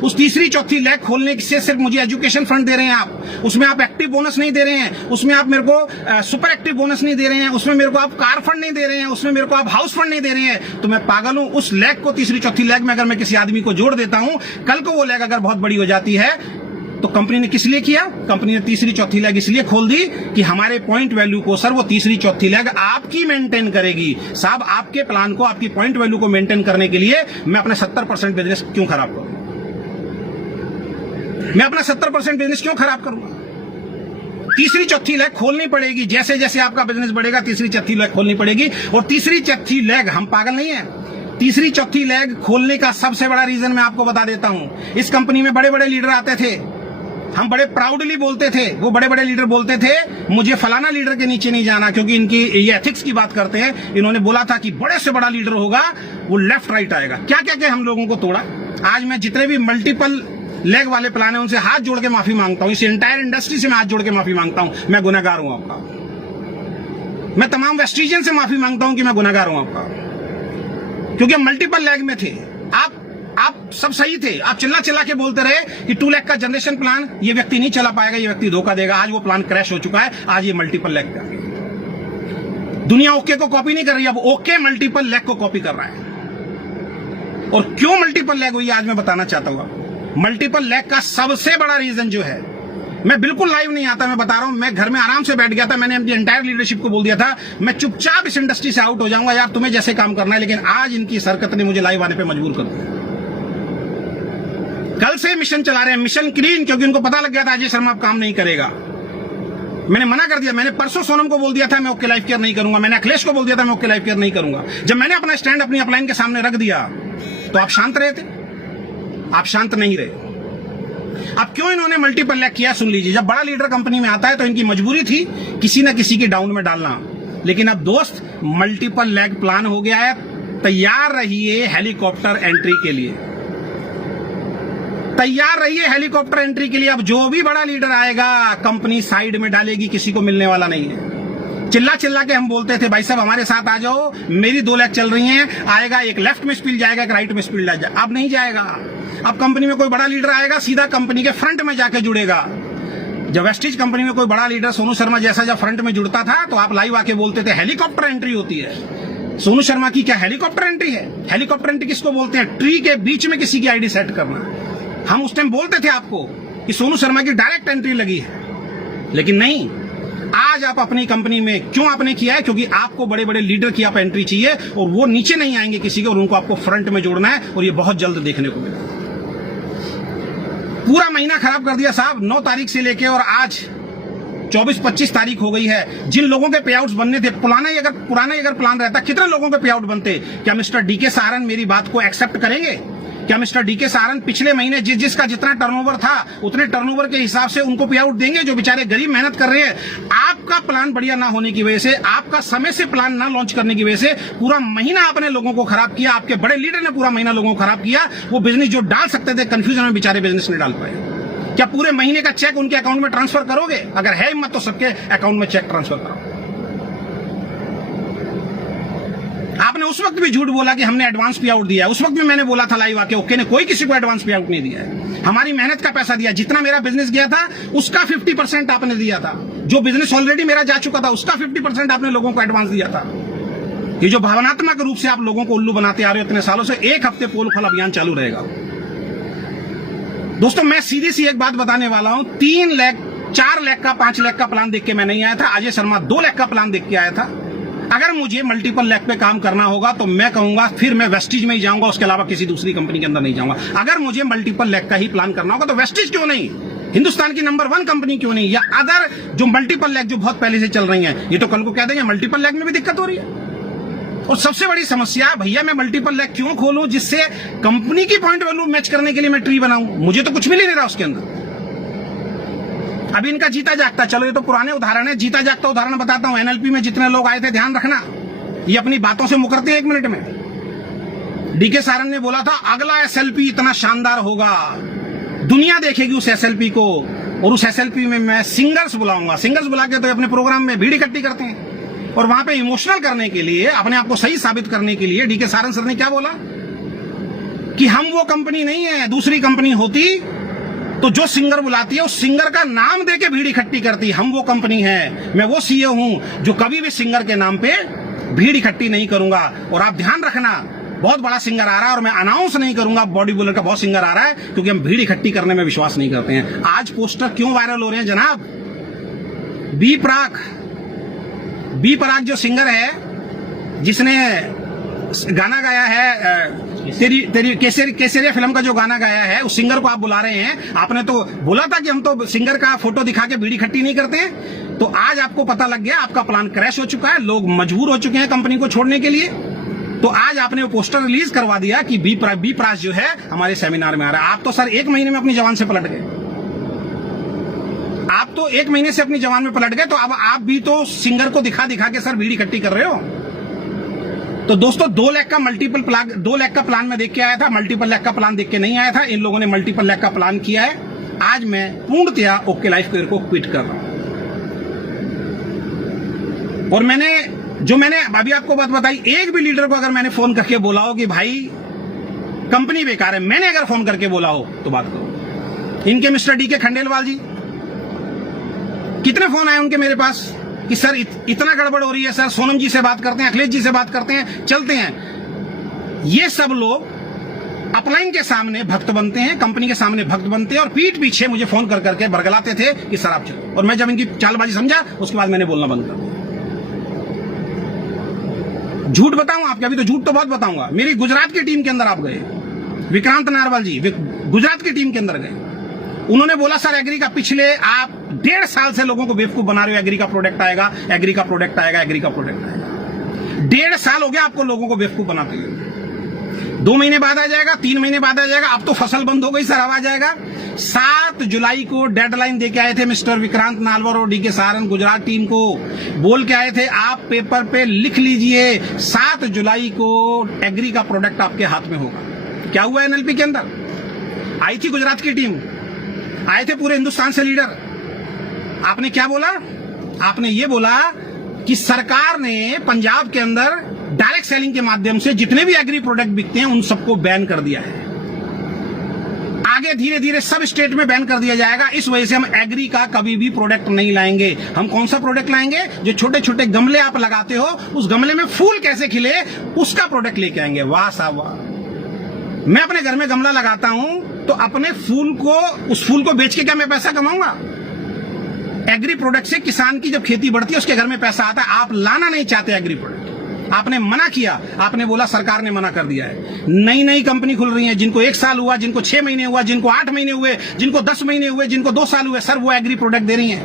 उस तीसरी चौथी लाख खोलने से सिर्फ मुझे एजुकेशन फंड दे रहे हैं आप, उसमें आप एक्टिव बोनस नहीं दे रहे हैं, उसमें आप मेरे को सुपर एक्टिव बोनस नहीं दे रहे हैं, उसमें मेरे को आप कार फंड नहीं दे रहे हैं, उसमें मेरे को आप हाउस फंड नहीं दे रहे हैं। तो मैं पागल हूं? उस लाख को तीसरी चौथी लाख में अगर मैं किसी आदमी को जोड़ देता हूं, कल को वो लाख अगर बहुत बड़ी हो जाती है तो कंपनी ने किस लिए किया? कंपनी ने तीसरी चौथी लाख इसलिए खोल दी कि हमारे पॉइंट वैल्यू को सर वो तीसरी चौथी लाख आपकी मेंटेन करेगी। साहब आपके प्लान को, आपकी पॉइंट वैल्यू को मेंटेन करने के लिए मैं अपना 70% बिजनेस क्यों खराब करूं? मैं अपना 70% बिजनेस क्यों खराब करूंगा? तीसरी चौथी लाख खोलनी पड़ेगी। जैसे जैसे आपका बिजनेस बढ़ेगा तीसरी चौथी लाख खोलनी पड़ेगी। और तीसरी चौथी लाख, हम पागल नहीं है, तीसरी चौथी लाख खोलने का सबसे बड़ा रीजन मैं आपको बता देता हूं। इस कंपनी में बड़े बड़े लीडर आते थे, हम बड़े प्राउडली बोलते थे, वो बड़े बड़े लीडर बोलते थे मुझे फलाना लीडर के नीचे नहीं जाना, क्योंकि इनकी ये एथिक्स की बात करते हैं। इन्होंने बोला था कि बड़े से बड़ा लीडर होगा वो लेफ्ट राइट आएगा। क्या क्या क्या हम लोगों को तोड़ा। आज मैं जितने भी मल्टीपल लेग वाले प्लान है उनसे हाथ जोड़ के माफी मांगता हूं, इस एंटायर इंडस्ट्री से मैं हाथ जोड़ के माफी मांगता हूं। मैं गुनहगार हूं आपका, मैं तमाम वेस्टिजियन से माफी मांगता हूं कि मैं गुनहगार हूं आपका, क्योंकि हम मल्टीपल लेग में थे। आप सब सही थे, आप चिल्ला चिल्ला के बोलते रहे कि 2 लाख का जनरेशन प्लान ये व्यक्ति नहीं चला पाएगा, ये व्यक्ति धोखा देगा। आज वो प्लान क्रैश हो चुका है, आज ये मल्टीपल लेग पे आ गया। दुनिया ओके को कॉपी नहीं कर रही, अब ओके मल्टीपल लेग को कॉपी कर रहा है। और क्यों मल्टीपल लेग हुई आज मैं बताना चाहता हूं। मल्टीपल लेग का सबसे बड़ा रीजन जो है, मैं बिल्कुल लाइव नहीं आता, मैं बता रहा हूं, मैं घर में आराम से बैठ गया था, मैंने अपनी एंटायर लीडरशिप को बोल दिया था मैं चुपचाप इस इंडस्ट्री से आउट हो जाऊंगा, यार तुम्हें जैसे काम करना है। लेकिन आज इनकी इस हरकत ने मुझे लाइव आने पे मजबूर कर दिया। कल से मिशन चला रहे हैं, मिशन क्लीन, क्योंकि उनको पता लग गया था अजय शर्मा अब काम नहीं करेगा। मैंने मना कर दिया। मैंने परसों सोनम को बोल दिया था मैं ओके लाइफ केयर नहीं करूंगा, मैंने अखिलेश को बोल दिया था मैं ओके लाइफ केयर नहीं करूंगा। जब मैंने अपना स्टैंड अपनी अपलाइन के सामने रख दिया तो आप शांत रहे थे, आप शांत नहीं रहे। अब क्यों इन्होंने मल्टीपल लैग किया सुन लीजिए। जब बड़ा लीडर कंपनी में आता है तो इनकी मजबूरी थी किसी ना किसी की डाउन में डालना, लेकिन अब दोस्त मल्टीपल लैग प्लान हो गया है। तैयार रहिए हेलीकॉप्टर एंट्री के लिए, तैयार रहिए हेलीकॉप्टर एंट्री के लिए। अब जो भी बड़ा लीडर आएगा कंपनी साइड में डालेगी, किसी को मिलने वाला नहीं है। चिल्ला चिल्ला के हम बोलते थे भाई साहब हमारे साथ आ जाओ, मेरी 2 लाख चल रही हैं, आएगा एक लेफ्ट में स्पीड जाएगा, एक राइट में स्पीड जाएगा। अब नहीं जाएगा। अब कंपनी में कोई बड़ा लीडर आएगा सीधा कंपनी के फ्रंट में जाके जुड़ेगा। जब वेस्टिज कंपनी में कोई बड़ा लीडर सोनू शर्मा जैसा जब फ्रंट में जुड़ता था तो आप लाइव आके बोलते थे हेलीकॉप्टर एंट्री होती है। सोनू शर्मा की क्या हेलीकॉप्टर एंट्री है? हेलीकॉप्टर एंट्री किसको बोलते हैं? ट्री के बीच में किसी की आईडी सेट करना। हम उस टाइम बोलते थे आपको कि सोनू शर्मा की डायरेक्ट एंट्री लगी है, लेकिन नहीं। आज आप अपनी कंपनी में क्यों आपने किया है? क्योंकि आपको बड़े बड़े लीडर की आप एंट्री चाहिए और वो नीचे नहीं आएंगे किसी के, और उनको आपको फ्रंट में जोड़ना है, और ये बहुत जल्द देखने को मिलेगा। पूरा महीना खराब कर दिया साहब। 9 तारीख से लेके और आज 24-25 तारीख हो गई है। जिन लोगों के पे आउट्स बनने थे, पुराना ही अगर प्लान रहता, कितने लोगों के पे आउट बनते? क्या मिस्टर डीके सारन मेरी बात को एक्सेप्ट करेंगे? क्या मिस्टर डीके सारन पिछले महीने जिसका जितना टर्नओवर था उतने टर्नओवर के हिसाब से उनको पे आउट देंगे, जो बेचारे गरीब मेहनत कर रहे हैं? आपका प्लान बढ़िया ना होने की वजह से, आपका समय से प्लान ना लॉन्च करने की वजह से पूरा महीना आपने लोगों को खराब किया। आपके बड़े लीडर ने पूरा महीना लोगों को खराब किया। वो बिजनेस जो डाल सकते थे कंफ्यूजन में, बेचारे बिजनेस नहीं डाल पाए। क्या पूरे महीने का चेक उनके अकाउंट में ट्रांसफर करोगे? अगर है हिम्मत तो सबके अकाउंट में चेक ट्रांसफर करो। आपने मैंने उस वक्त भी झूठ बोला कि हमने एडवांस पे आउट दिया है। उस वक्त भी मैंने बोला था लाइव आके, ओके ने कोई किसी को एडवांस पे आउट नहीं दिया है। हमारी मेहनत का पैसा दिया, जितना मेरा बिजनेस गया था उसका 50% आपने दिया था। जो बिजनेस ऑलरेडी मेरा जा चुका था उसका 50% आपने लोगों को एडवांस दिया था। ये जो भावनात्मक रूप से आप लोगों को उल्लू बनाते आ रहे हो इतने सालों से, 1 हफ्ते पोल खोल अभियान चालू रहेगा। दोस्तों मैं सीधी सी एक बात बताने वाला हूं, 3 लाख 4 लाख का 5 लाख का प्लान देख के मैं नहीं आया था। अजय शर्मा 2 लाख का प्लान देख के आया था। अगर मुझे मल्टीपल लाख पे काम करना होगा तो मैं कहूंगा फिर मैं वेस्टिज में ही जाऊंगा, उसके अलावा किसी दूसरी कंपनी के अंदर नहीं जाऊंगा। अगर मुझे मल्टीपल लाख का ही प्लान करना होगा तो वेस्टिज क्यों नहीं, हिंदुस्तान की नंबर 1 कंपनी क्यों नहीं, या अदर जो मल्टीपल लाख जो बहुत पहले से चल रही हैं, ये तो कल को कह देंगे मल्टीपल लाख में भी दिक्कत हो रही है। और सबसे बड़ी समस्या, भैया मैं मल्टीपल लाख क्यों खोलूं जिससे कंपनी की पॉइंट वैल्यू मैच करने के लिए मैं ट्री बनाऊं? मुझे तो कुछ मिल ही नहीं रहा उसके अंदर। अभी इनका जीता जागता, चलो ये तो पुराने उदाहरण है, जीता जागता उदाहरण बताता हूं। एनएलपी में जितने लोग आए थे, ध्यान रखना, ये अपनी बातों से मुकरते हैं 1 मिनट में। डीके सारंग ने बोला था अगला एसएलपी इतना शानदार होगा, दुनिया देखेगी उस एसएलपी को, और उस एसएलपी में मैं सिंगर्स बुलाऊंगा। सिंगर्स बुला के तो अपने प्रोग्राम में भीड़ इकट्ठी करते हैं, और वहां पे इमोशनल करने के लिए, अपने आप को सही साबित करने के लिए डीके सारंग सर ने क्या बोला कि हम वो कंपनी नहीं है, दूसरी कंपनी होती तो जो सिंगर बुलाती है उस सिंगर का नाम देके भीड़ इकट्ठी करती। हम वो कंपनी है, मैं वो सीईओ हूं जो कभी भी सिंगर के नाम पे भीड़ इकट्ठी नहीं करूंगा। और आप ध्यान रखना, बहुत बड़ा सिंगर आ रहा है और मैं अनाउंस नहीं करूंगा बॉडी बिल्डर का बहुत सिंगर आ रहा है, क्योंकि हम भीड़ इकट्ठी करने में विश्वास नहीं करते हैं। आज पोस्टर क्यों वायरल हो रहे हैं जनाब? बी प्राक जो सिंगर है, जिसने गाना गाया है तेरी केसरिया फिल्म का जो गाना गाया है, उस सिंगर को आप बुला रहे हैं। आपने तो बोला था कि हम तो सिंगर का फोटो दिखा के भीड़ इकट्ठी नहीं करते हैं। तो आज आपको पता लग गया, आपका प्लान क्रैश हो चुका है, लोग मजबूर हो चुके हैं कंपनी को छोड़ने के लिए। तो आज आपने वो पोस्टर रिलीज करवा दिया कि बी प्राक जो है हमारे सेमिनार में आ रहा है। आप तो सर 1 महीने में अपनी जवान से पलट गए, आप तो 1 महीने से अपनी जवान में पलट गए। तो अब आप भी तो सिंगर को दिखा दिखा के सर भीड़ इकट्ठी कर रहे हो। तो दोस्तों 2 लाख का प्लान में देख के आया था, मल्टीपल लाख का प्लान देख के नहीं आया था। इन लोगों ने मल्टीपल लाख का प्लान किया है। आज मैं पूर्णतया ओके लाइफ करियर को क्विट कर रहा हूं। और मैंने अभी आपको बात बताई, एक भी लीडर को अगर मैंने फोन करके बोला हो कि भाई कंपनी बेकार है, मैंने अगर फोन करके बोला हो तो बात करो। इनके मिस्टर डीके खंडेलवाल जी, कितने फोन आए उनके मेरे पास कि सर इतना गड़बड़ हो रही है, सर सोनम जी से बात करते हैं, अखिलेश जी से बात करते हैं, चलते हैं। ये सब लोग अपलाइन के सामने भक्त बनते हैं, कंपनी के सामने भक्त बनते हैं, और पीठ पीछे मुझे फोन कर करके बरगलाते थे कि सर आप चलो। और मैं जब इनकी चालबाजी समझा, उसके बाद मैंने बोलना बंद कर दिया। झूठ बताऊं आपके, अभी तो झूठ तो बहुत बताऊंगा। मेरी गुजरात की टीम के अंदर आप गए, विक्रांत नारवाल जी गुजरात की टीम के अंदर गए, उन्होंने बोला सर एग्री का पिछले आप 1.5 साल से लोगों को बेवकूफ बना रहे हो, एग्री का प्रोडक्ट आएगा, एग्री का प्रोडक्ट आएगा, एग्री का प्रोडक्ट आएगा। 1.5 साल हो गया आपको लोगों को बेवकूफ बनाते हुए। 2 महीने बाद आ जाएगा, 3 महीने बाद आ जाएगा, अब तो फसल बंद हो गई सर, अब आ जाएगा। 7 जुलाई को डेडलाइन देके आए थे मिस्टर विक्रांत नालवर और डीके सारंग गुजरात टीम को, बोल के आए थे आप पेपर पे लिख लीजिए 7 जुलाई को एग्री का प्रोडक्ट आपके हाथ में होगा। क्या हुआ एनएलपी के अंदर? आई थी गुजरात की टीम, आए थे पूरे हिंदुस्तान से लीडर। आपने क्या बोला? आपने ये बोला कि सरकार ने पंजाब के अंदर डायरेक्ट सेलिंग के माध्यम से जितने भी एग्री प्रोडक्ट बिकते हैं उन सबको बैन कर दिया है। आगे धीरे धीरे सब स्टेट में बैन कर दिया जाएगा। इस वजह से हम एग्री का कभी भी प्रोडक्ट नहीं लाएंगे। हम कौन सा प्रोडक्ट लाएंगे? जो छोटे छोटे गमले आप लगाते हो, उस गमले में फूल कैसे खिले उसका प्रोडक्ट लेके आएंगे। वाह साहब वाह। मैं अपने घर में गमला लगाता हूं तो अपने फूल को, उस फूल को बेच के क्या मैं पैसा कमाऊंगा? एग्री प्रोडक्ट से किसान की जब खेती बढ़ती है उसके घर में पैसा आता है। आप लाना नहीं चाहते एग्री प्रोडक्ट, आपने मना किया, आपने बोला सरकार ने मना कर दिया है। नई नई कंपनी खुल रही है, जिनको 1 साल हुआ, जिनको 6 महीने हुआ, जिनको 8 महीने हुए, जिनको 10 महीने हुए, जिनको 2 साल हुए, सर वो एग्री प्रोडक्ट दे रही है।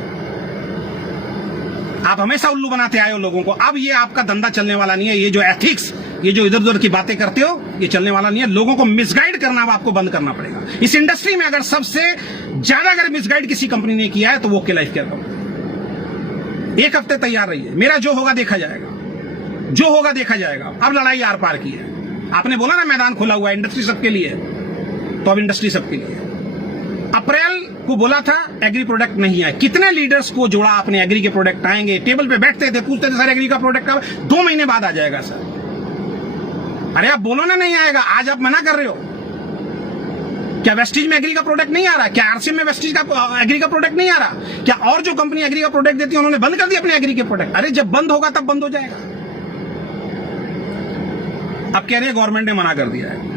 आप हमेशा उल्लू बनाते आए हो लोगों को। अब ये आपका धंधा चलने वाला नहीं है। ये जो एथिक्स, ये जो इधर उधर की बातें करते हो, ये चलने वाला नहीं है। लोगों को मिसगाइड करना अब आपको बंद करना पड़ेगा। इस इंडस्ट्री में अगर सबसे ज्यादा अगर मिसगाइड किसी कंपनी ने किया है तो वो ओके लाइफ केयर कंपनी। 1 हफ्ते तैयार रहिए, मेरा जो होगा देखा जाएगा, जो होगा देखा जाएगा। अब लड़ाई आर पार की है। आपने बोला ना मैदान खुला हुआ है, इंडस्ट्री सबके लिए, तो अब इंडस्ट्री सबके लिए। अप्रैल को बोला था एग्री प्रोडक्ट नहीं आए। कितने लीडर्स को जोड़ा आपने? एग्री के प्रोडक्ट आएंगे, टेबल पे बैठते थे, पूछते थे सर एग्री का प्रोडक्ट कब? 2 महीने बाद आ जाएगा सर। अरे आप बोलो ना नहीं आएगा, आज आप मना कर रहे हो। क्या वेस्टीज में एग्री का प्रोडक्ट नहीं आ रहा? क्या आरसीएम में वेस्टीज का एग्री का प्रोडक्ट नहीं आ रहा? क्या और जो कंपनी एग्री का प्रोडक्ट देती है उन्होंने बंद कर दिया अपने एग्री के प्रोडक्ट? अरे जब बंद होगा तब बंद हो जाएगा। अब कह रहे हैं गवर्नमेंट ने मना कर दिया है।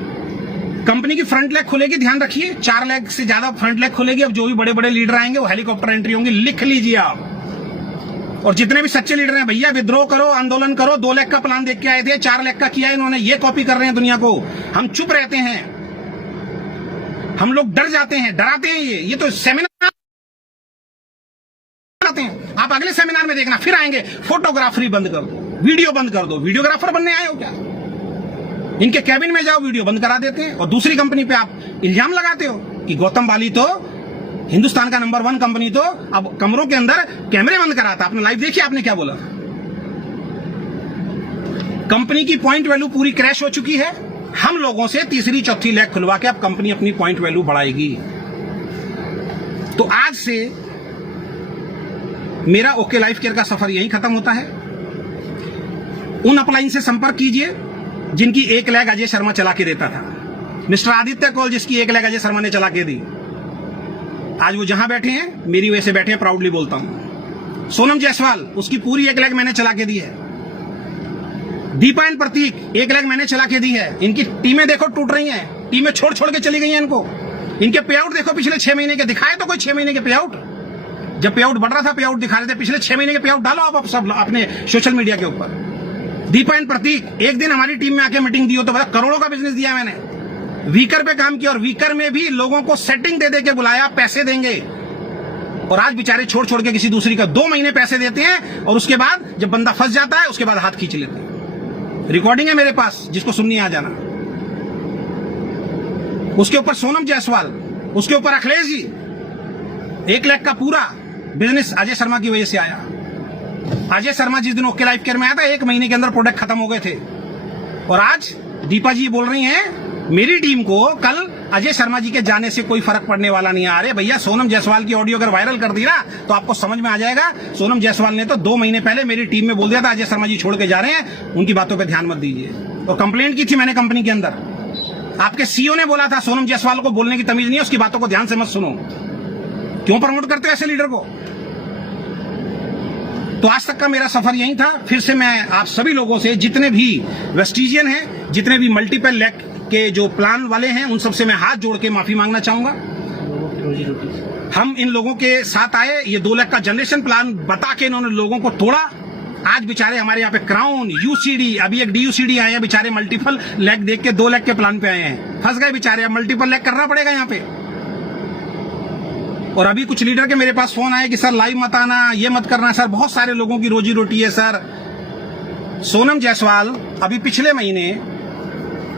कंपनी की फ्रंट लेग खुलेगी, ध्यान रखिए, 4 लेग से ज्यादा फ्रंट लेग खुलेगी। अब जो भी बड़े बड़े लीडर आएंगे वो हेलीकॉप्टर एंट्री होंगी, लिख लीजिए आप। और जितने भी सच्चे लीडर हैं, भैया विद्रोह करो, आंदोलन करो। 2 लेग का प्लान देख के आए थे, 4 लेग का किया इन्होंने। ये कॉपी कर रहे हैं दुनिया को। हम चुप रहते हैं, हम लोग डर जाते हैं, डराते हैं। ये तो सेमिनार आते हैं, आप अगले सेमिनार में देखना फिर आएंगे, फोटोग्राफरी बंद कर दो, वीडियो बंद कर दो। वीडियोग्राफर बनने आए हो क्या? इनके कैबिन में जाओ, वीडियो बंद करा देते हैं। और दूसरी कंपनी पे आप इल्जाम लगाते हो कि गौतम वाली तो हिंदुस्तान का नंबर 1 कंपनी तो अब कमरों के अंदर कैमरे बंद कराता। आपने लाइव देखिए, आपने क्या बोला? कंपनी की पॉइंट वैल्यू पूरी क्रैश हो चुकी है। हम लोगों से तीसरी चौथी लेग खुलवा के अब कंपनी अपनी पॉइंट वैल्यू बढ़ाएगी। तो आज से मेरा ओके लाइफ केयर का सफर यहीं खत्म होता है। उन अपलाइन से संपर्क कीजिए जिनकी 1 लेग अजय शर्मा चला के देता था। मिस्टर आदित्य कौल, जिसकी 1 लेग अजय शर्मा ने चला के दी, आज वो जहां बैठे हैं मेरी वजह से बैठे हैं, प्राउडली बोलता हूं। सोनम जायसवाल, उसकी पूरी 1 लेग मैंने चला के दी है। दीपा एंड प्रतीक, 1 लेग मैंने चला के दी है। इनकी टीमें देखो टूट रही हैं, टीमें छोड़ छोड़ के चली गई हैं इनको। इनके पे आउट देखो पिछले 6 महीने के, दिखाए तो कोई 6 महीने के पे आउट? जब पे आउट बढ़ रहा था पे आउट दिखा रहे थे। पिछले 6 महीने के पे आउट डालो आप सब अपने सोशल मीडिया के ऊपर। दीपा एंड प्रतीक, एक दिन हमारी टीम में आके मीटिंग दी हो तो बता, करोड़ों का बिजनेस दिया मैंने। वीकर पे काम किया और वीकर में भी लोगों को सेटिंग दे दे के बुलाया, पैसे देंगे। और आज बेचारे छोड़ छोड़ के किसी दूसरी का 2 महीने पैसे देते हैं और उसके बाद जब बंदा फंस जाता है उसके बाद हाथ खींच लेते हैं। रिकॉर्डिंग है मेरे पास, जिसको सुननी आ जाना। उसके ऊपर सोनम जायसवाल, उसके ऊपर अखिलेश जी, 1 लाख का पूरा बिजनेस अजय शर्मा की वजह से आया। अजय शर्मा जिस दिन ओके लाइफ केयर में आया था 1 महीने के अंदर प्रोडक्ट खत्म हो गए थे। और आज दीपा जी बोल रही हैं मेरी टीम को कल अजय शर्मा जी के जाने से कोई फर्क पड़ने वाला नहीं है। अरे भैया, सोनम जायसवाल की ऑडियो अगर वायरल कर दी ना तो आपको समझ में आ जाएगा। सोनम जायसवाल ने तो 2 महीने पहले मेरी टीम में बोल दिया था अजय शर्मा जी छोड़ के जा रहे हैं, उनकी बातों पे ध्यान मत दीजिए। और कंप्लेंट की थी मैंने कंपनी के अंदर। आपके सीईओ ने बोला था सोनम जायसवाल को बोलने की तमीज नहीं है, उसकी बातों को ध्यान से मत सुनो। क्यों प्रमोट करते हो ऐसे लीडर को? तो आज तक का मेरा सफर यही था। फिर से मैं आप सभी लोगों से, जितने भी वेस्टिजियन हैं, जितने भी मल्टीपल लेग के जो प्लान वाले हैं, उन सबसे मैं हाथ जोड़ के माफी मांगना चाहूंगा। हम इन लोगों के साथ आए, ये 2 लाख का जनरेशन प्लान बता के इन्होंने लोगों को तोड़ा। आज बेचारे हमारे यहाँ पे क्राउन, यूसीडी, अभी एक डीयूसीडी आए हैं बेचारे, मल्टीपल लेग देख के 2 लाख के प्लान पे आए हैं, फंस गए बेचारे। अब मल्टीपल लेग करना पड़ेगा यहाँ पे। और अभी कुछ लीडर के मेरे पास फोन आए कि सर लाइव मत आना, ये मत करना। सर बहुत सारे लोगों की रोजी रोटी है सर। सोनम जायसवाल, अभी पिछले महीने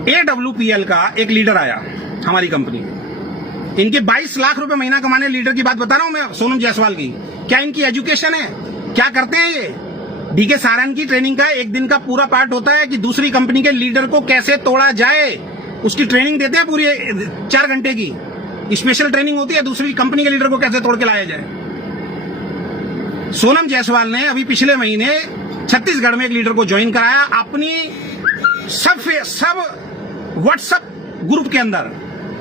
AWPL का एक लीडर आया हमारी कंपनी में। इनके 22 लाख रुपए महीना कमाने लीडर की बात बता रहा हूं मैं, सोनम जायसवाल की। क्या इनकी एजुकेशन है? क्या करते हैं ये? डीके सारन की ट्रेनिंग का 1 दिन का पूरा पार्ट होता है कि दूसरी कंपनी के लीडर को कैसे तोड़ा जाए, उसकी ट्रेनिंग देते हैं पूरी 4 घंटे की स्पेशल ट्रेनिंग होती है, दूसरी कंपनी के लीडर को कैसे तोड़ के लाया जाए। सोनम जायसवाल ने अभी पिछले महीने छत्तीसगढ़ में एक लीडर को ज्वाइन कराया अपनी सब व्हाट्सएप ग्रुप के अंदर।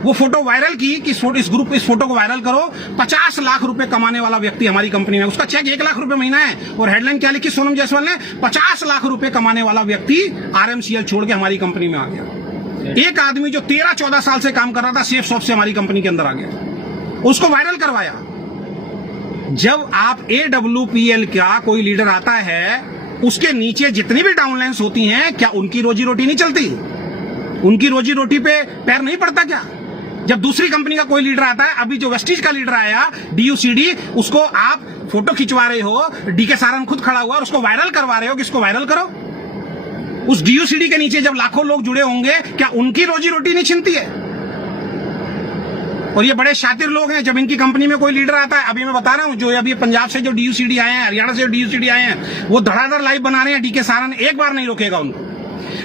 वो फोटो वायरल की कि इस फोटो को वायरल करो, 50 लाख रुपए कमाने वाला व्यक्ति हमारी कंपनी में, उसका चेक 1 लाख रुपए महीना है। और हेडलाइन क्या लिखी सोनम जायसवाल ने? 50 लाख रुपए कमाने वाला व्यक्ति RMCL छोड़ के हमारी कंपनी में आ गया। एक आदमी जो 13-14 साल से काम कर रहा था सेफ शॉप से हमारी कंपनी के अंदर आ गया, उसको वायरल करवाया। जब आप AWPL का कोई लीडर आता है, उसके नीचे जितनी भी डाउनलाइंस होती हैं, क्या उनकी रोजी रोटी नहीं चलती? उनकी रोजी रोटी पे पैर नहीं पड़ता क्या? जब दूसरी कंपनी का कोई लीडर आता है, अभी जो वेस्टीज का लीडर आया DUCD, उसको आप फोटो खिंचवा रहे हो, डीके सारन खुद खड़ा हुआ और उसको वायरल करवा रहे हो कि इसको वायरल करो। उस DUCD के नीचे जब लाखों लोग जुड़े होंगे, क्या उनकी रोजी रोटी नहीं छिनती है? और ये बड़े शातिर लोग हैं। जब इनकी कंपनी में कोई लीडर आता है, अभी मैं बता रहा हूं, जो अभी पंजाब से जो DUCD आए हैं, हरियाणा से जो DUCD आए हैं, वो धड़ाधड़ लाइव बना रहे हैं। डीके सारन एक बार नहीं रोकेगा उनको।